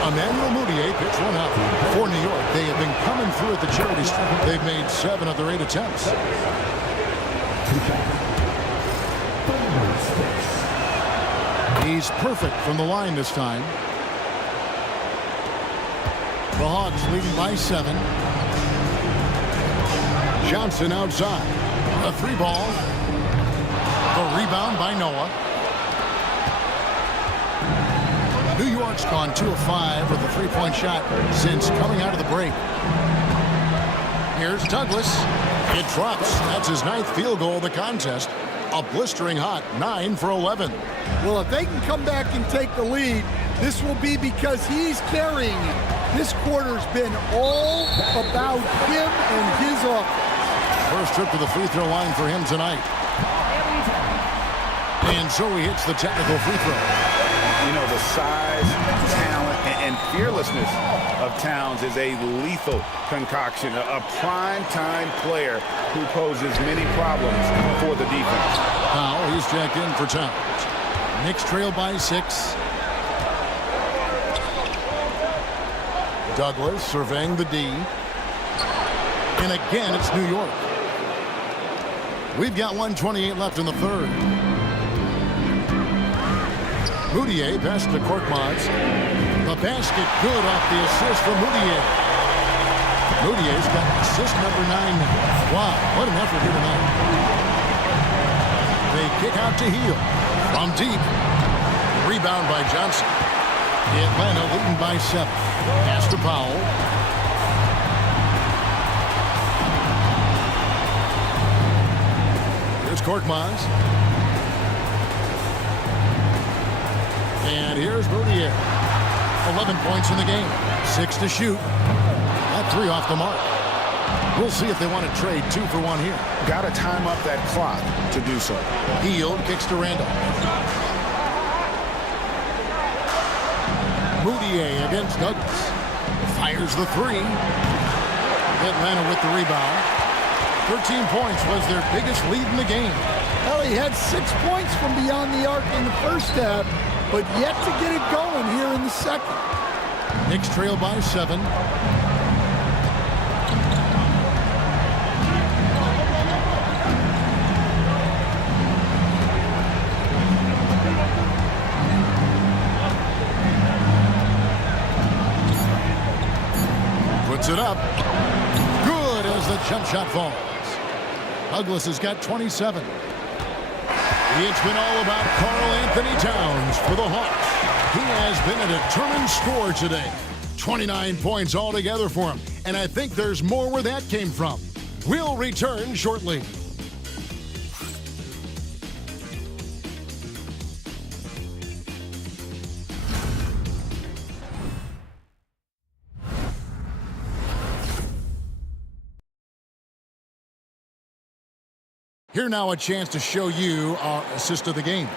Emmanuel Moutier picks one up for New York. They have been coming through at the charity stripe. They've made 7 of their 8 attempts. He's perfect from the line this time. The Hawks leading by 7. Johnson outside. A 3 ball. The rebound by Noah. New York's gone 2 of 5 with a 3-point shot since coming out of the break. Here's Douglas. It drops. That's his 9th field goal of the contest. A blistering hot 9 for 11. Well, if they can come back and take the lead, this will be because he's carrying it. This quarter's been all about him and his offense. First trip to the free throw line for him tonight. And so he hits the technical free throw. You know, the size, talent, and fearlessness of Towns is a lethal concoction, a prime-time player who poses many problems for the defense. Now he's checked in for Towns. Knicks trail by 6. Douglas surveying the D. And again, it's New York. We've got 1:28 left in the third. Moutier pass to Korkmaz. The basket good off the assist from Moutier. Moutier's got assist number 9 now. Wow, what an effort here tonight. They kick out to Hill. From deep. Rebound by Johnson. Atlanta leading by 7. Pass to Powell. Here's Korkmaz. And here's Moutier. 11 points in the game. 6 to shoot. That 3 off the mark. We'll see if they want to trade 2 for 1 here. Got to time up that clock to do so. Hield kicks to Randolph. Moutier against Douglas. Fires the 3. Atlanta with the rebound. 13 points was their biggest lead in the game. Well, he had 6 points from beyond the arc in the first half, but yet to get it going here in the second. Knicks trail by 7. Puts it up. Good as the jump shot falls. Douglas has got 27. It's been all about Karl Anthony Towns for the Hawks. He has been a determined scorer today. 29 points altogether for him. And I think there's more where that came from. We'll return shortly. Here now a chance to show you our assist of the game.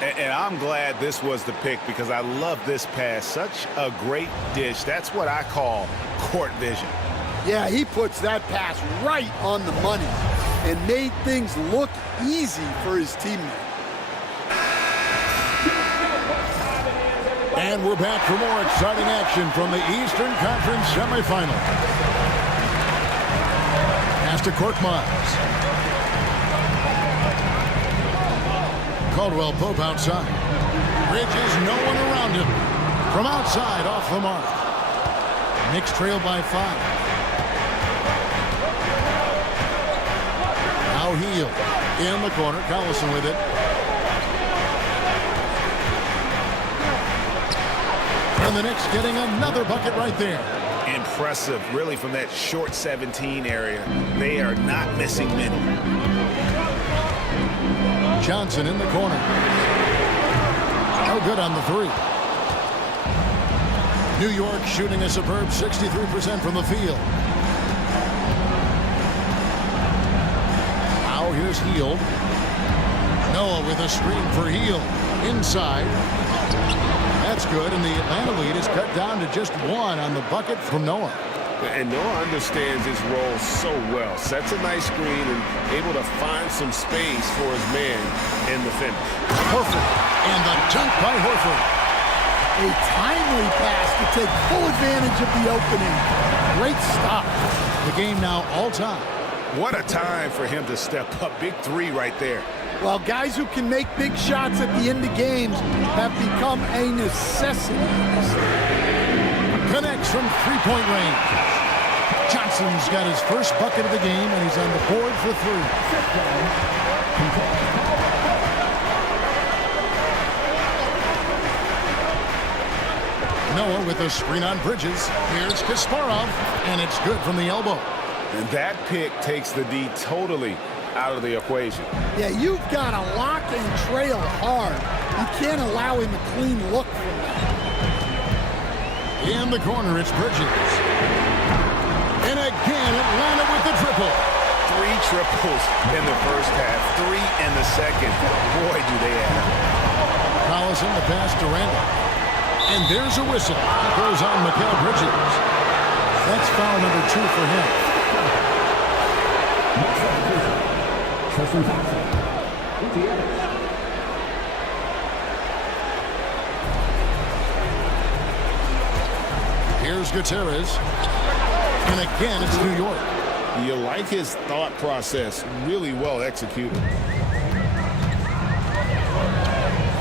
And I'm glad this was the pick because I love this pass. Such a great dish. That's what I call court vision. Yeah, he puts that pass right on the money and made things look easy for his teammate. And we're back for more exciting action from the Eastern Conference semifinal. Pass to Korkmaz. Caldwell Pope outside. Bridges, no one around him. From outside, off the mark. Knicks trail by 5. Now Heel in the corner. Collison with it. And the Knicks getting another bucket right there. Impressive, really, from that short 17 area. They are not missing many. Johnson in the corner. No good on the 3. New York shooting a superb 63% from the field. Now here's Hield. Noah with a screen for Hield. Inside. That's good, and the Atlanta lead is cut down to just 1 on the bucket from Noah. And Noah understands his role so well. Sets a nice screen and able to find some space for his man in the finish. Horford, and the dunk by Horford. A timely pass to take full advantage of the opening. Great stop. The game now all time. What a time for him to step up. Big 3 right there. Well, guys who can make big shots at the end of games have become a necessity. Connects from three-point range. Johnson's got his first bucket of the game, and he's on the board for 3. Noah with a screen on Bridges. Here's Kasparov, and it's good from the elbow. And that pick takes the D totally out of the equation. Yeah, you've got to lock and trail hard. You can't allow him a clean look from that. In the corner, it's Bridges. And again, Atlanta with the triple. 3 triples in the first half, 3 in the second. Boy, do they add up. Collison, the pass to Randall. And there's a whistle. It goes on Mikal Bridges. That's foul number 2 for him. Here's Gutierrez. And again, it's New York. You like his thought process. Really well executed.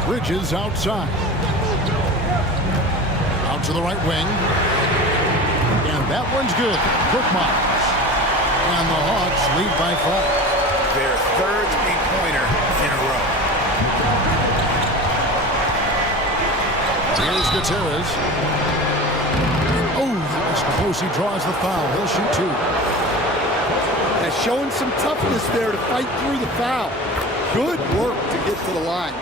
Bridges outside. Out to the right wing. And that one's good. Korkmaz. And the Hawks lead by 5. Their 3rd three-pointer in a row. Here's Gutierrez. Oh, that was close. He draws the foul. He'll shoot 2. That's showing some toughness there to fight through the foul. Good work to get to the line.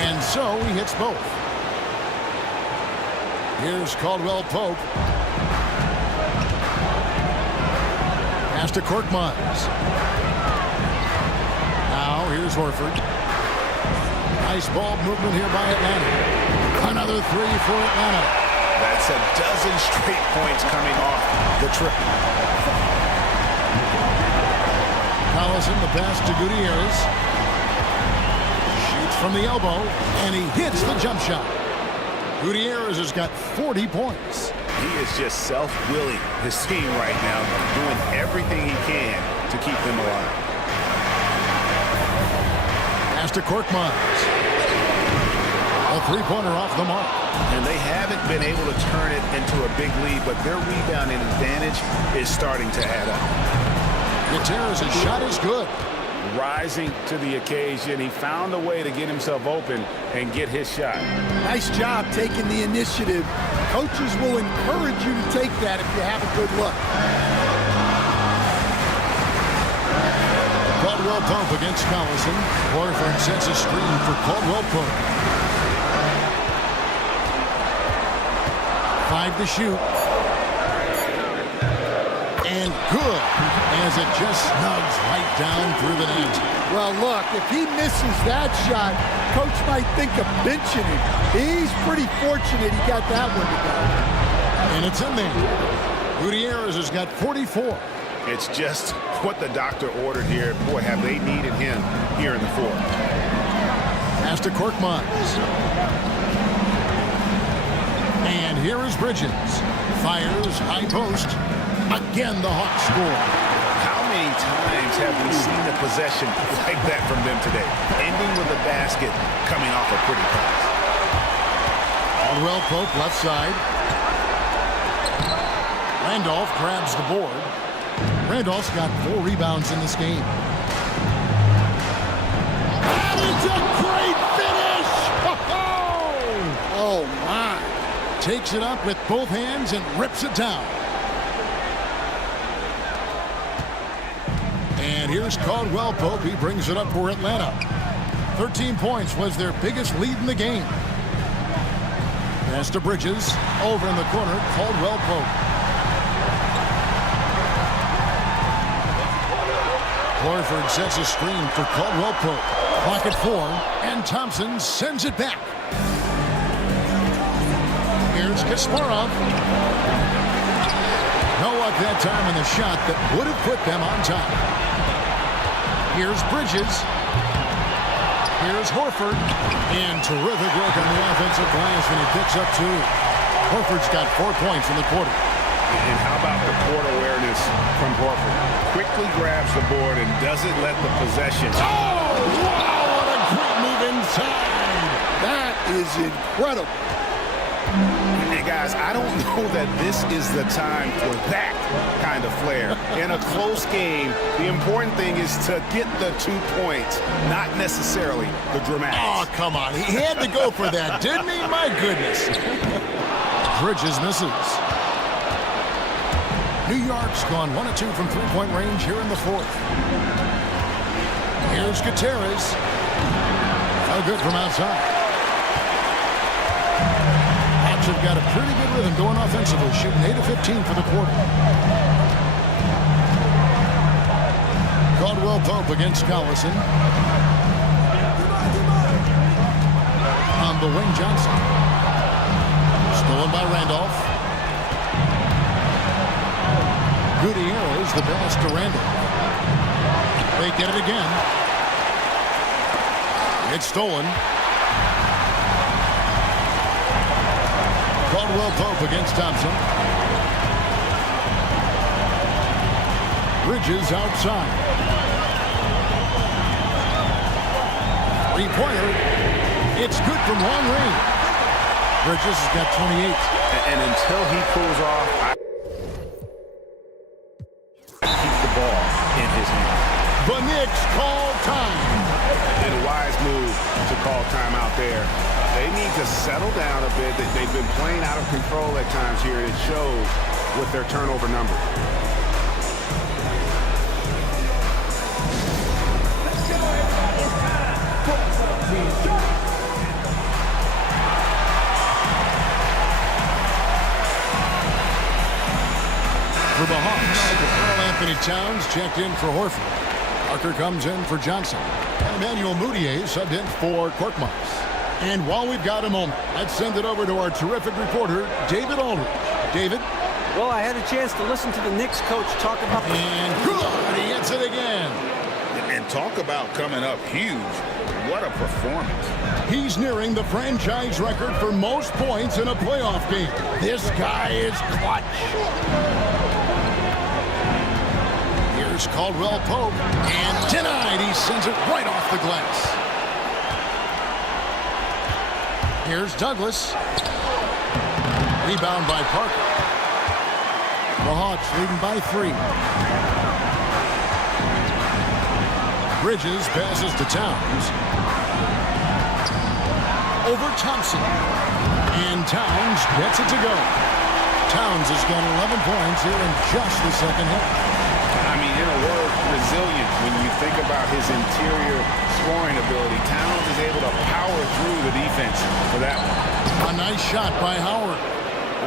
And so he hits both. Here's Caldwell Pope. Pass to Korkmaz. Now here's Horford. Nice ball movement here by Atlanta. Another 3 for Atlanta. That's a dozen straight points coming off the trip. Collison, the pass to Gutierrez. Shoots from the elbow, and he hits the jump shot. Gutierrez has got 40 points. He is just self-willing his team right now, doing everything he can to keep them alive. Pass to Korkmaz. A three-pointer off the mark. And they haven't been able to turn it into a big lead, but their rebounding advantage is starting to add up. Gutierrez's shot is good. Rising to the occasion. He found a way to get himself open and get his shot. Nice job taking the initiative. Coaches will encourage you to take that if you have a good look. Caldwell Pope against Collison. Horford sets a screen for Caldwell Pope. 5 to shoot. And good, as it just snugs right down through the net. Well, look, if he misses that shot, coach might think of benching him. He's pretty fortunate he got that one to go. And it's in there. Gutierrez has got 44. It's just what the doctor ordered here. Boy, have they needed him here in the fourth. Pass to Korkmaz. And here is Bridges. Fires, high post. Again, the Hawks score. How many times have we seen a possession like that from them today? Ending with a basket, coming off a pretty pass. Caldwell Pope, left side. Randolph grabs the board. Randolph's got 4 rebounds in this game. That is a great finish! Oh, my. Takes it up with both hands and rips it down. And here's Caldwell Pope. He brings it up for Atlanta. 13 points was their biggest lead in the game. Pass to Bridges. Over in the corner, Caldwell Pope. Horford sets a screen for Caldwell Pope. Pocket 4, and Thompson sends it back. Here's Kasparov. No luck that time in the shot that would have put them on top. Here's Bridges. Here's Horford. And terrific work on the offensive glass when he picks up 2. Horford's got 4 points in the quarter. And how about the court awareness from Horford? Quickly grabs the board and doesn't let the possession. Oh, wow, what a great move inside. That is incredible. And guys, I don't know that this is the time for that kind of flair. In a close game, the important thing is to get the 2 points, not necessarily the dramatics. Oh, come on. He had to go for that, didn't he? My goodness. Bridges misses. New York's gone 1 of 2 from three-point range here in the fourth. Here's Gutierrez. No good from outside. Hawks have got a pretty good rhythm going offensively, shooting 8 of 15 for the quarter. Caldwell Pope against Collison. On the wing, Johnson. Stolen by Randolph. Gutierrez, the pass to Randolph. They get it again. It's stolen. Caldwell Pope against Thompson. Bridges outside. 3-pointer. It's good from long range. Bridges has got 28. And until he pulls off, keep the ball in his hand. The Knicks call time. And a wise move to call time out there. They need to settle down a bit. They've been playing out of control at times here. It shows with their turnover number. For the Hawks, Karl Anthony Towns checked in for Horford. Parker comes in for Johnson. And Emmanuel Mudiay subbed in for Korkmaz. And while we've got a moment, let's send it over to our terrific reporter, David Aldridge. David? Well, I had a chance to listen to the Knicks coach talk about... And good! He hits it again. And talk about coming up huge. What a performance. He's nearing the franchise record for most points in a playoff game. This guy is clutch. Here's Caldwell Pope, and denied. He sends it right off the glass. Here's Douglas. Rebound by Parker. The Hawks leading by 3. Bridges passes to Towns. Over Thompson. And Towns gets it to go. Towns has got 11 points here in just the second half. I mean, in a word, resilient. When you think about his interior scoring ability, Towns is able to power through the defense for that one. A nice shot by Howard.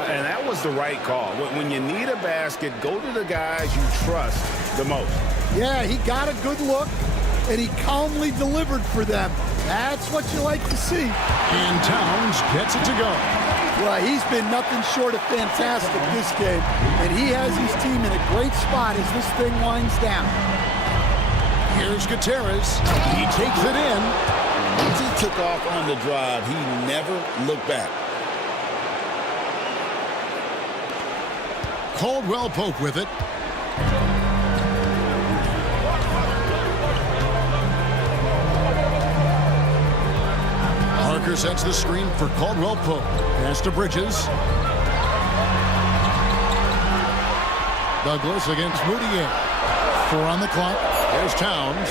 And that was the right call. When you need a basket, go to the guys you trust the most. Yeah, he got a good look, and he calmly delivered for them. That's what you like to see. And Towns gets it to go. Well, he's been nothing short of fantastic this game, and he has his team in a great spot as this thing winds down. Here's Gutierrez. He takes it in. Once he took off on the drive, he never looked back. Caldwell Pope with it. Parker sets the screen for Caldwell Pope. Pass to Bridges. Douglas against Moutier. 4 on the clock. There's Towns.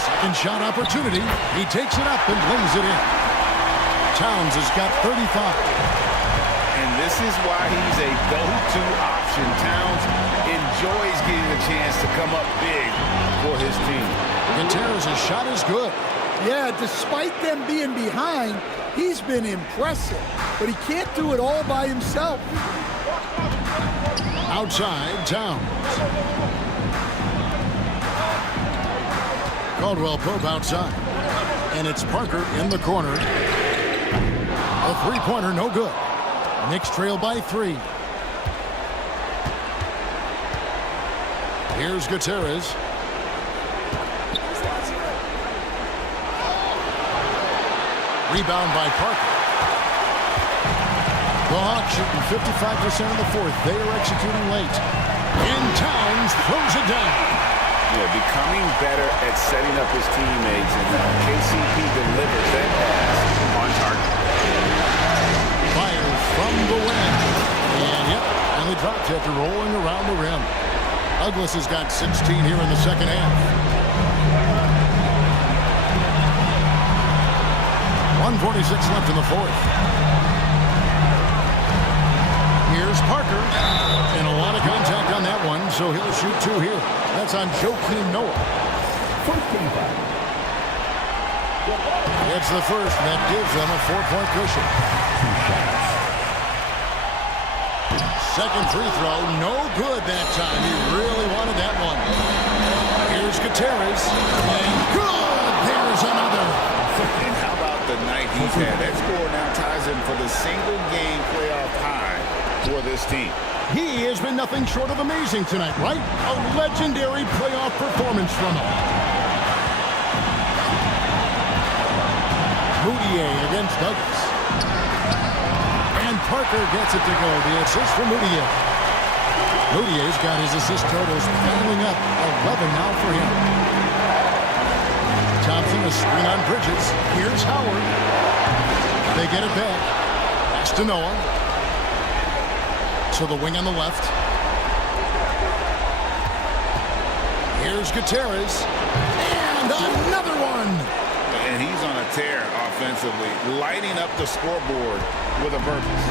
Second shot opportunity. He takes it up and lays it in. Towns has got 35. And this is why he's a go-to option. Towns enjoys getting a chance to come up big for his team. Gutierrez's shot is good. Yeah, despite them being behind, he's been impressive. But he can't do it all by himself. Outside, Towns. Caldwell Pope outside. And it's Parker in the corner. A three-pointer, no good. Knicks trail by 3. Here's Gutierrez. Rebound by Parker. The Hawks shooting 55% of the fourth. They are executing late. And Towns throws it down. Yeah, becoming better at setting up his teammates, and KCP delivers that pass on target. Fires from the wing. And yep, and they dropped after rolling around the rim. Douglas has got 16 here in the second half. 1:46 left in the fourth. Here's Parker. And a lot of contact on that one, so he'll shoot 2 here. That's on Joakim Noah. It's the first, and that gives them a 4-point cushion. Second free throw, no good that time. He really wanted that one. Here's Gutierrez. And good! There's another. And how about the night he's had? That score now ties him for the single-game playoff high for this team. He has been nothing short of amazing tonight, right? A legendary playoff performance from him. Moutier against Douglas. And Parker gets it to go. The assist for Moutier. Moutier's got his assist totals piling up. 11 now for him. Thompson, a screen on Bridges. Here's Howard. They get it back. Pass to Noah. To the wing on the left. Here's Gutierrez. And another one. And he's on a tear offensively, lighting up the scoreboard with a purpose.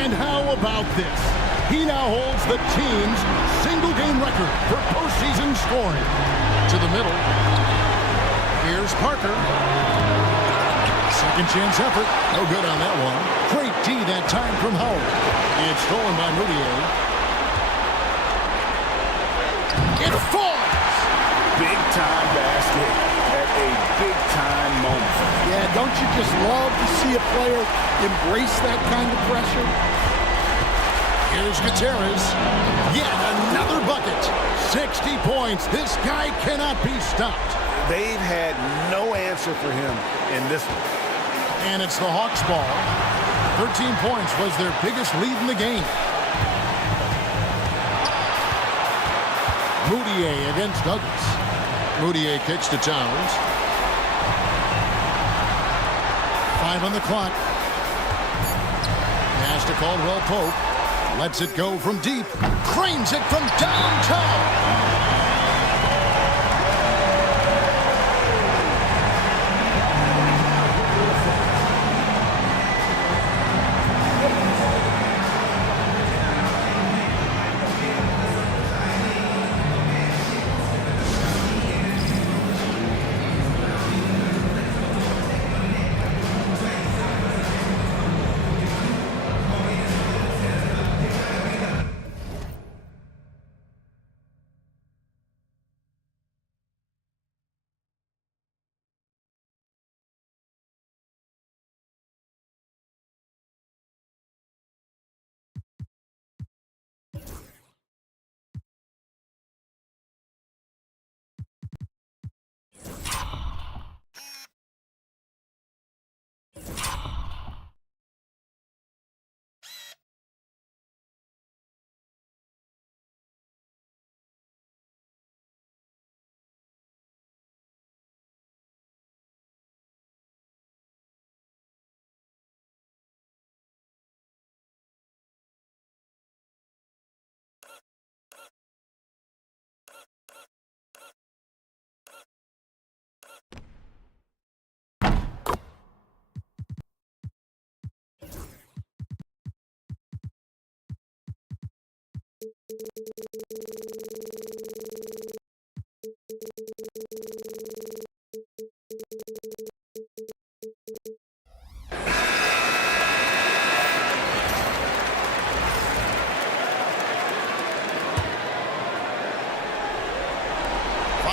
And how about this? He now holds the team's single-game record for postseason scoring. To the middle. Here's Parker. Second chance effort. No good on that one. Great D that time from Howard. It's stolen by Moutier. It falls! Big-time basket at a big-time moment. Yeah, don't you just love to see a player embrace that kind of pressure? Here's Gutierrez. Yet another bucket. 60 points. This guy cannot be stopped. They've had no answer for him in this one. And it's the Hawks' ball. 13 points was their biggest lead in the game. Moutier against Douglas. Moutier kicks to Towns. 5 on the clock. Pass to Caldwell Pope. Lets it go from deep. Cranes it from downtown.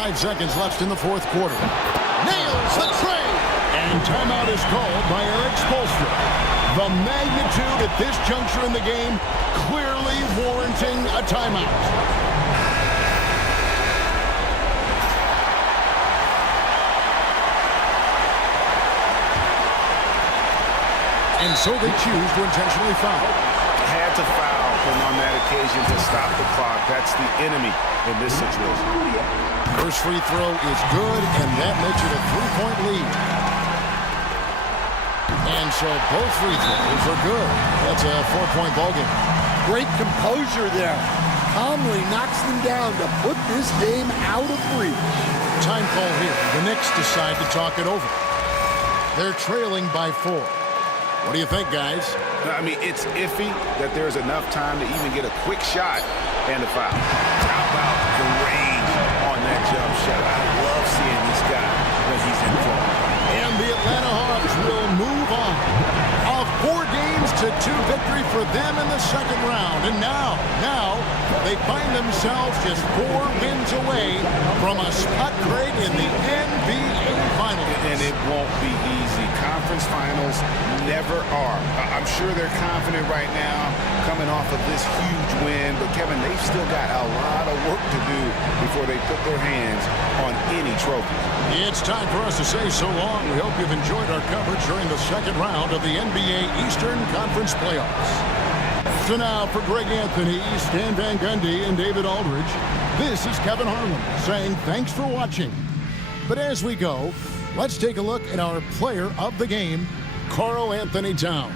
5 seconds left in the fourth quarter. Nails the trade. And timeout is called by Eric Spoelstra. The magnitude at this juncture in the game clearly warranting a timeout. And so they choose to intentionally foul. Had to foul him on that occasion to stop the clock. That's the enemy in this situation. First free throw is good, and that makes it a 3-point lead. And so both free throws are good. That's a 4-point ballgame. Great composure there. Calmly knocks them down to put this game out of reach. Time call here. The Knicks decide to talk it over. They're trailing by 4. What do you think, guys? I mean, it's iffy that there's enough time to even get a quick shot and a foul. How about the range on that jump shot? I love seeing this guy when he's in front. And the Atlanta Hawks will move on. A 4-2 victory for them in the second round. And now they find themselves just 4 wins away from a spot grade in the NBA Finals. And it won't be easy. Conference finals never are. I'm sure they're confident right now coming off of this huge win. But, Kevin, they've still got a lot of work to do before they put their hands on any trophy. It's time for us to say so long. We hope you've enjoyed our coverage during the second round of the NBA Eastern Conference Playoffs. So now for Greg Anthony, Stan Van Gundy, and David Aldridge, this is Kevin Harlan saying thanks for watching. But as we go, let's take a look at our player of the game, Karl Anthony Towns.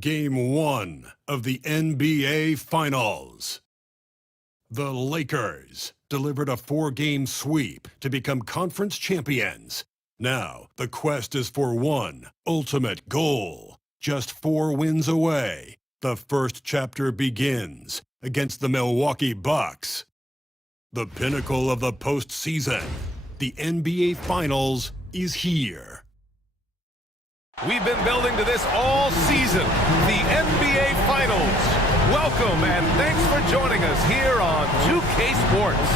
Game 1 of the NBA Finals. The Lakers delivered a 4-game sweep to become conference champions. Now, the quest is for one ultimate goal. Just 4 wins away. The first chapter begins against the Milwaukee Bucks. The pinnacle of the postseason. The NBA Finals is here. We've been building to this all season, the NBA Finals. Welcome and thanks for joining us here on 2K Sports.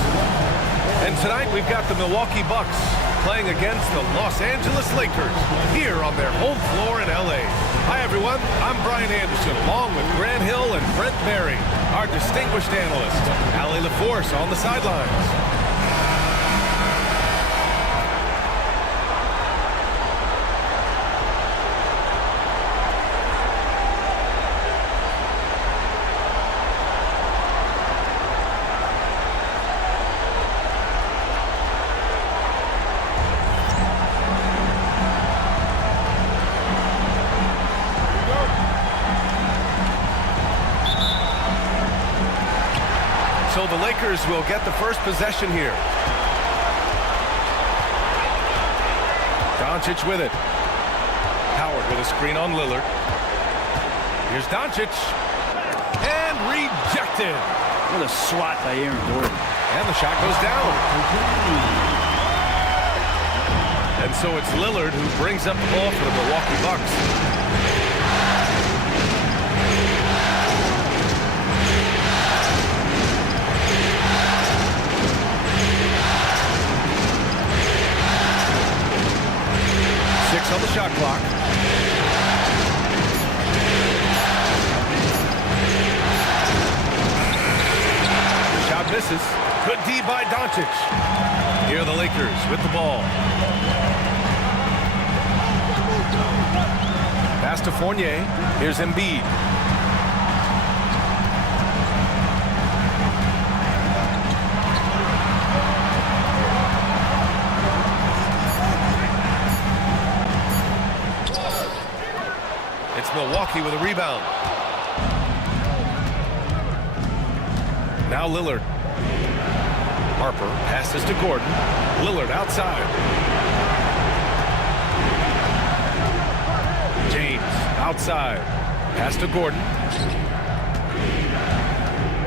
And tonight we've got the Milwaukee Bucks playing against the Los Angeles Lakers here on their home floor in LA. Hi everyone, I'm Brian Anderson along with Grant Hill and Brent Barry, our distinguished analyst, Allie LaForce on the sidelines. So the Lakers will get the first possession here. Doncic with it. Howard with a screen on Lillard. Here's Doncic. And rejected. What a swat by Aaron Gordon. And the shot goes down. And so it's Lillard who brings up the ball for the Milwaukee Bucks. On the shot clock. The shot misses. Good D by Doncic. Here are the Lakers with the ball. Pass to Fournier. Here's Embiid. Milwaukee with a rebound. Now Lillard. Harper passes to Gordon. Lillard outside. James outside. Pass to Gordon.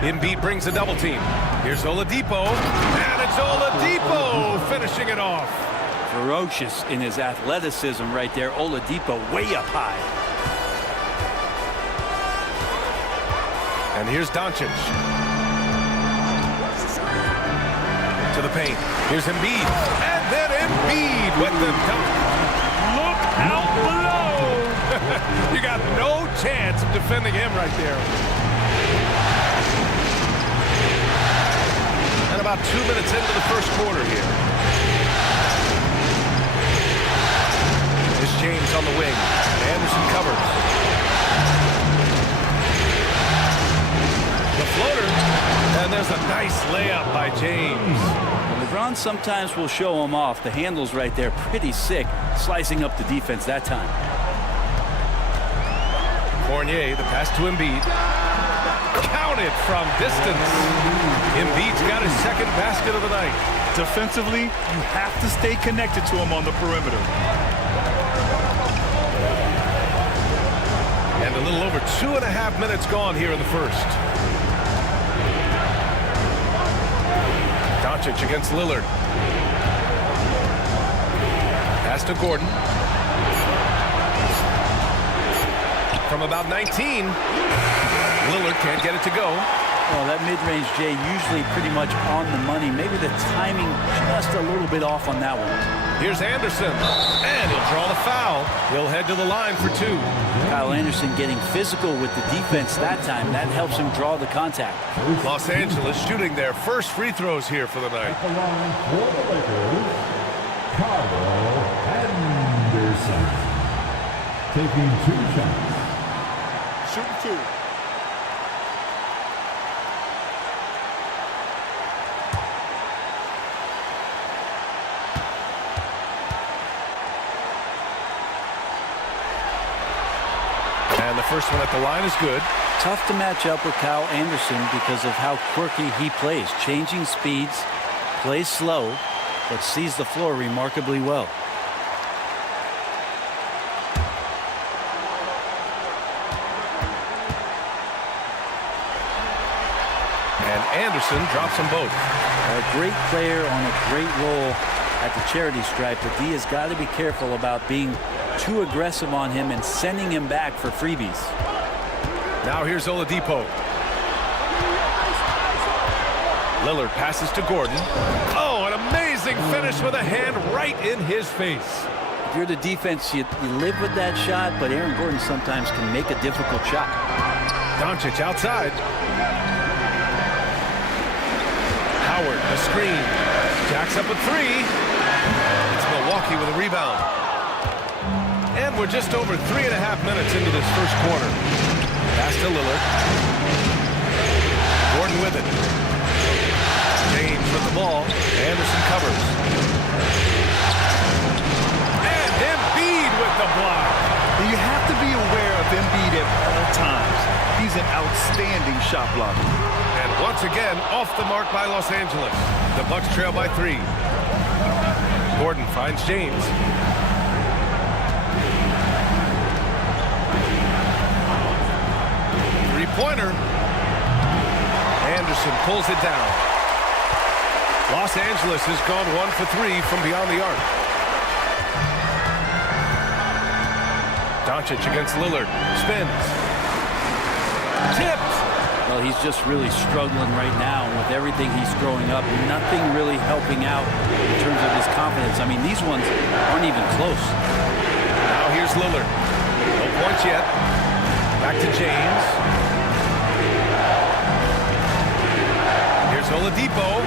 Embiid brings a double team. Here's Oladipo. And it's Oladipo finishing it off. Ferocious in his athleticism right there. Oladipo way up high. And here's Doncic. To the paint. Here's Embiid. And then Embiid with the dunk. Look out below. You got no chance of defending him right there. And about 2 minutes into the first quarter here. Here's James on the wing. Anderson covers. The floater, and there's a nice layup by James. LeBron sometimes will show him off. The handle's right there, pretty sick, slicing up the defense that time. Fournier, the pass to Embiid. Counted from distance. Embiid's got his second basket of the night. Defensively, you have to stay connected to him on the perimeter. And a little over 2.5 minutes gone here in the first. Doncic against Lillard. Pass to Gordon. From about 19. Lillard can't get it to go. Well, that mid-range, Jay, usually pretty much on the money. Maybe the timing just a little bit off on that one. Here's Anderson. And he'll draw the foul. He'll head to the line for 2. Kyle Anderson getting physical with the defense that time. That helps him draw the contact. Los Angeles shooting their first free throws here for the night. At the line for the Lakers, Kyle Anderson. Taking 2 shots. Shooting 2. And the first one at the line is good. Tough to match up with Kyle Anderson because of how quirky he plays. Changing speeds, plays slow, but sees the floor remarkably well. And Anderson drops them both. A great player on a great roll at the charity stripe, but D has got to be careful about being too aggressive on him and sending him back for freebies. Now here's Oladipo. Lillard passes to Gordon. Oh, an amazing finish with a hand right in his face. If you're the defense, you live with that shot, but Aaron Gordon sometimes can make a difficult shot. Doncic outside. Howard, a screen. Jacks up a three. It's Milwaukee with a rebound. And we're just over 3.5 minutes into this first quarter. Pass to Lillard. Gordon with it. James with the ball. Anderson covers. And Embiid with the block. You have to be aware of Embiid at all times. He's an outstanding shot blocker. And once again, off the mark by Los Angeles. The Bucks trail by 3. Gordon finds James. Three-pointer. Anderson pulls it down. Los Angeles has gone 1 for 3 from beyond the arc. Doncic against Lillard. Spins. Tipped. Well, he's just really struggling right now with everything he's throwing up. Nothing really helping out in terms of his confidence. I mean, these ones aren't even close. Now here's Lillard. No points yet. Back to James. Here's Oladipo.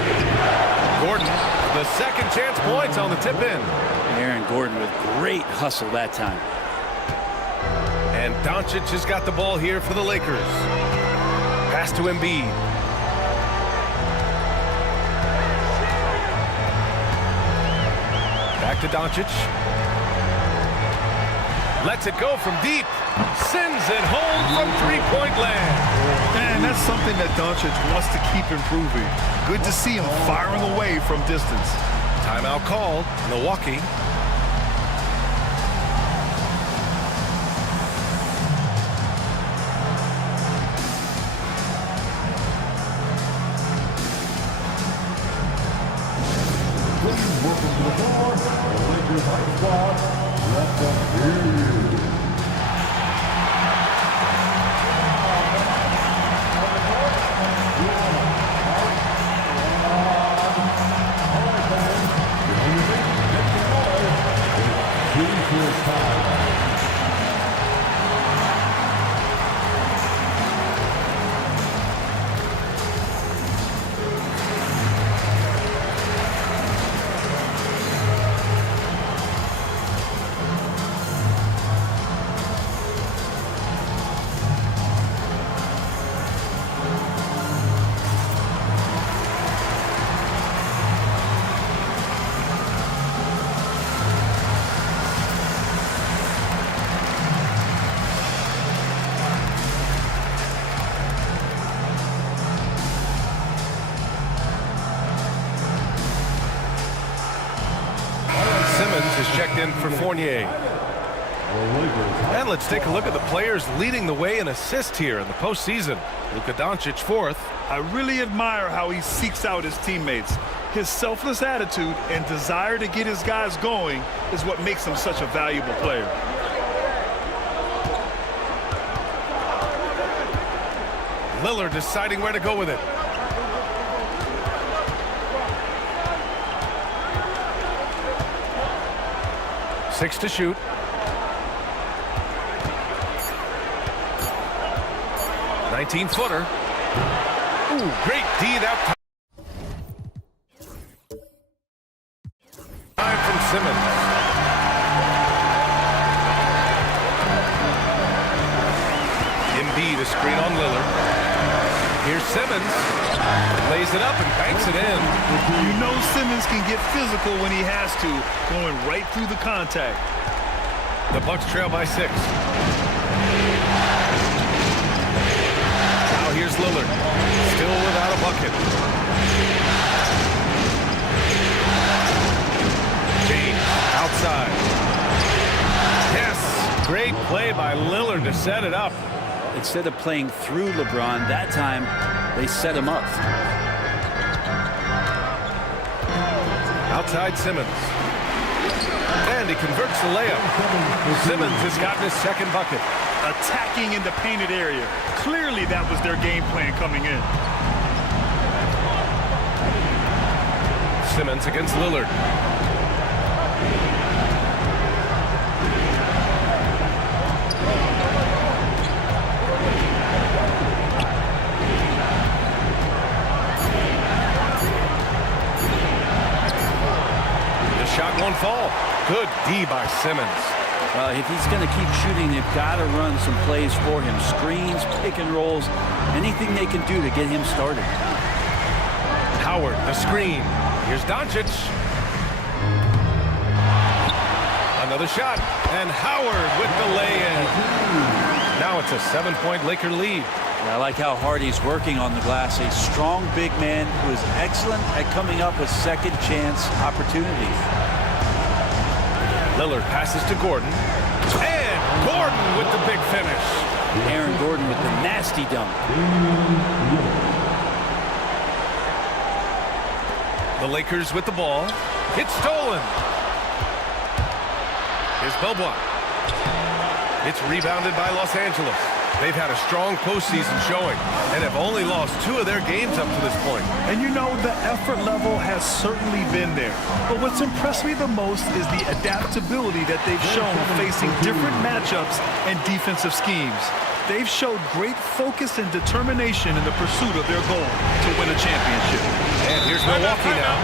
Gordon, the second chance points on the tip in. Aaron Gordon with great hustle that time. And Doncic has got the ball here for the Lakers. Pass to Embiid. Back to Doncic. Lets it go from deep. Sends it home from three-point land. Man, that's something that Doncic wants to keep improving. Good to see him firing away from distance. Timeout called. Milwaukee. Welcome to the floor, the Lakers High Squad. Let them hear you. Checked in for Fournier. And let's take a look at the players leading the way in assists here in the postseason. Luka Doncic fourth. I really admire how he seeks out his teammates. His selfless attitude and desire to get his guys going is what makes him such a valuable player. Lillard deciding where to go with it. Six to shoot. Footer. Ooh, great D that time from Simmons. Embiid a screen on Lillard. Here's Simmons. Lays it up and banks it in. You know Simmons can get physical when he has to, going right through the contact. The Bucks trail by 6. Here's Lillard. Still without a bucket. James outside. Yes! Great play by Lillard to set it up. Instead of playing through LeBron, that time they set him up. Outside Simmons. And he converts the layup. Simmons has gotten his second bucket. Attacking in the painted area. Clearly that was their game plan coming in. Simmons against Lillard. The shot won't fall. Good D by Simmons. If he's going to keep shooting, they've got to run some plays for him. Screens, pick and rolls, anything they can do to get him started. Howard, the screen. Here's Doncic. Another shot. And Howard with the lay-in. Now it's a 7-point Laker lead. I like how hard he's working on the glass. A strong big man who is excellent at coming up with second chance opportunities. Lillard passes to Gordon. And Gordon with the big finish. Aaron Gordon with the nasty dunk. The Lakers with the ball. It's stolen. Here's Bobois. It's rebounded by Los Angeles. They've had a strong postseason showing and have only lost 2 of their games up to this point. And you know, the effort level has certainly been there. But what's impressed me the most is the adaptability that they've shown facing different matchups and defensive schemes. They've showed great focus and determination in the pursuit of their goal to win a championship. And here's Milwaukee now.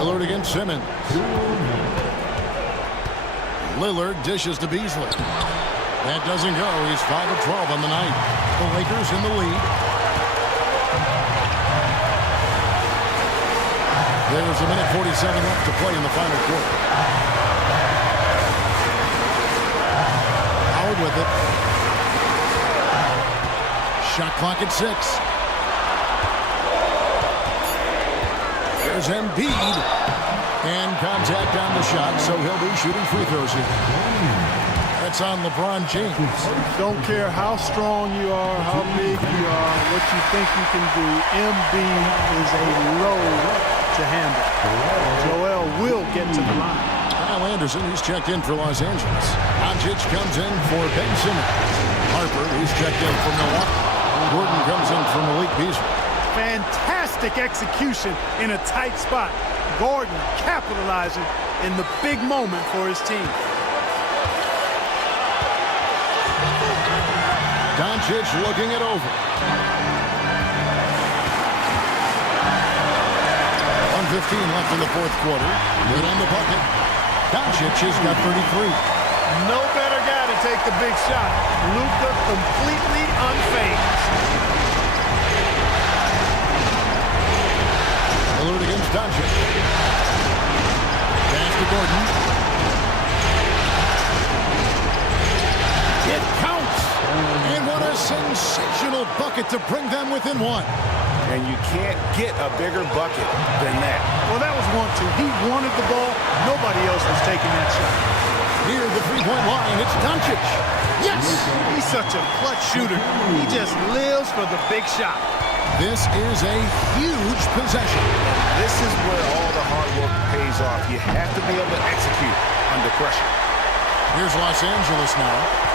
Lillard against Simmons. Lillard dishes to Beasley. That doesn't go. He's 5 of 12 on the night. The Lakers in the lead. There's a minute 47 left to play in the final quarter. Howard with it. Shot clock at 6. There's Embiid. And contact on the shot, so he'll be shooting free throws here. That's on LeBron James. Don't care how strong you are, how big you are, what you think you can do. Embiid is a load to handle. Joel will get to the line. Kyle Anderson, he's checked in for Los Angeles. Doncic comes in for Ben Simmons. Harper, he's checked in for Milwaukee. Gordon comes in for Malik Beasley. Fantastic execution in a tight spot. Gordon capitalizing in the big moment for his team. Doncic looking it over. 1:15 left in the fourth quarter. Good on the bucket. Doncic has got 33. No better guy to take the big shot. Luka completely unfazed. Lillard against Doncic. Pass to Gordon. It counts. And what a sensational bucket to bring them within one. And you can't get a bigger bucket than that. Well, that was 1-2. He wanted the ball. Nobody else was taking that shot. Near the three-point line, it's Doncic. Yes! He's such a clutch shooter. He just lives for the big shot. This is a huge possession. This is where all the hard work pays off. You have to be able to execute under pressure. Here's Los Angeles now.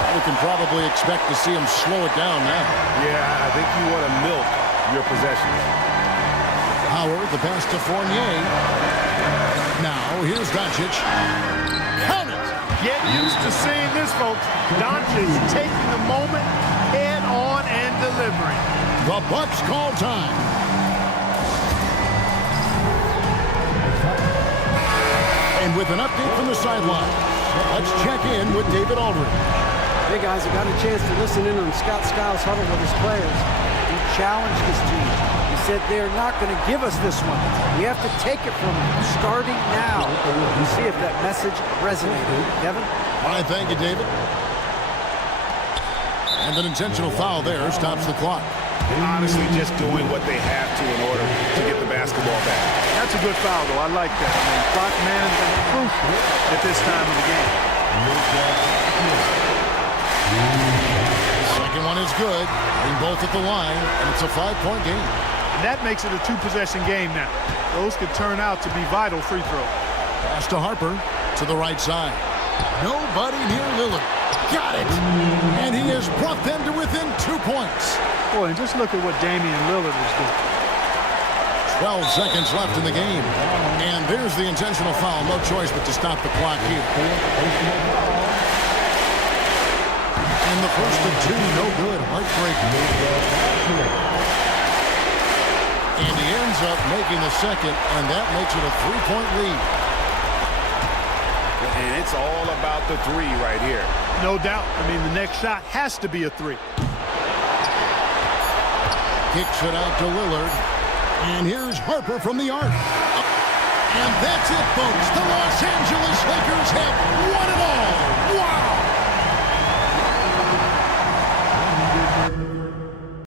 We can probably expect to see him slow it down now. Yeah, I think you want to milk your possessions. Howard, the pass to Fournier. Now, here's Doncic. Count it! Get used to seeing this, folks. Doncic taking the moment head on and delivering. The Bucks call time. And with an update from the sideline, let's check in with David Aldridge. Hey guys, I got a chance to listen in on Scott Skiles' huddle with his players. He challenged his team. He said they're not going to give us this one. We have to take it from them, starting now. We'll see if that message resonated. Kevin? All right, thank you, David. And an intentional foul there stops the clock. Honestly, just doing what they have to in order to get the basketball back. That's a good foul, though. I like that. I mean, clock management is crucial at this time of the game. Second one is good. Bring both at the line, and it's a 5-point game. And that makes it a two-possession game now. Those could turn out to be vital free throws. Pass to Harper to the right side. Nobody near Lillard. Got it! And he has brought them to within 2 points. Boy, and just look at what Damian Lillard is doing. 12 seconds left in the game. And there's the intentional foul. No choice but to stop the clock here. And the first of two, no good. Heartbreaking. And he ends up making the second, and that makes it a 3-point lead. And it's all about the three right here. No doubt. I mean, the next shot has to be a three. Kicks it out to Lillard. And here's Harper from the arc. And that's it, folks. The Los Angeles Lakers have won it all. Wow!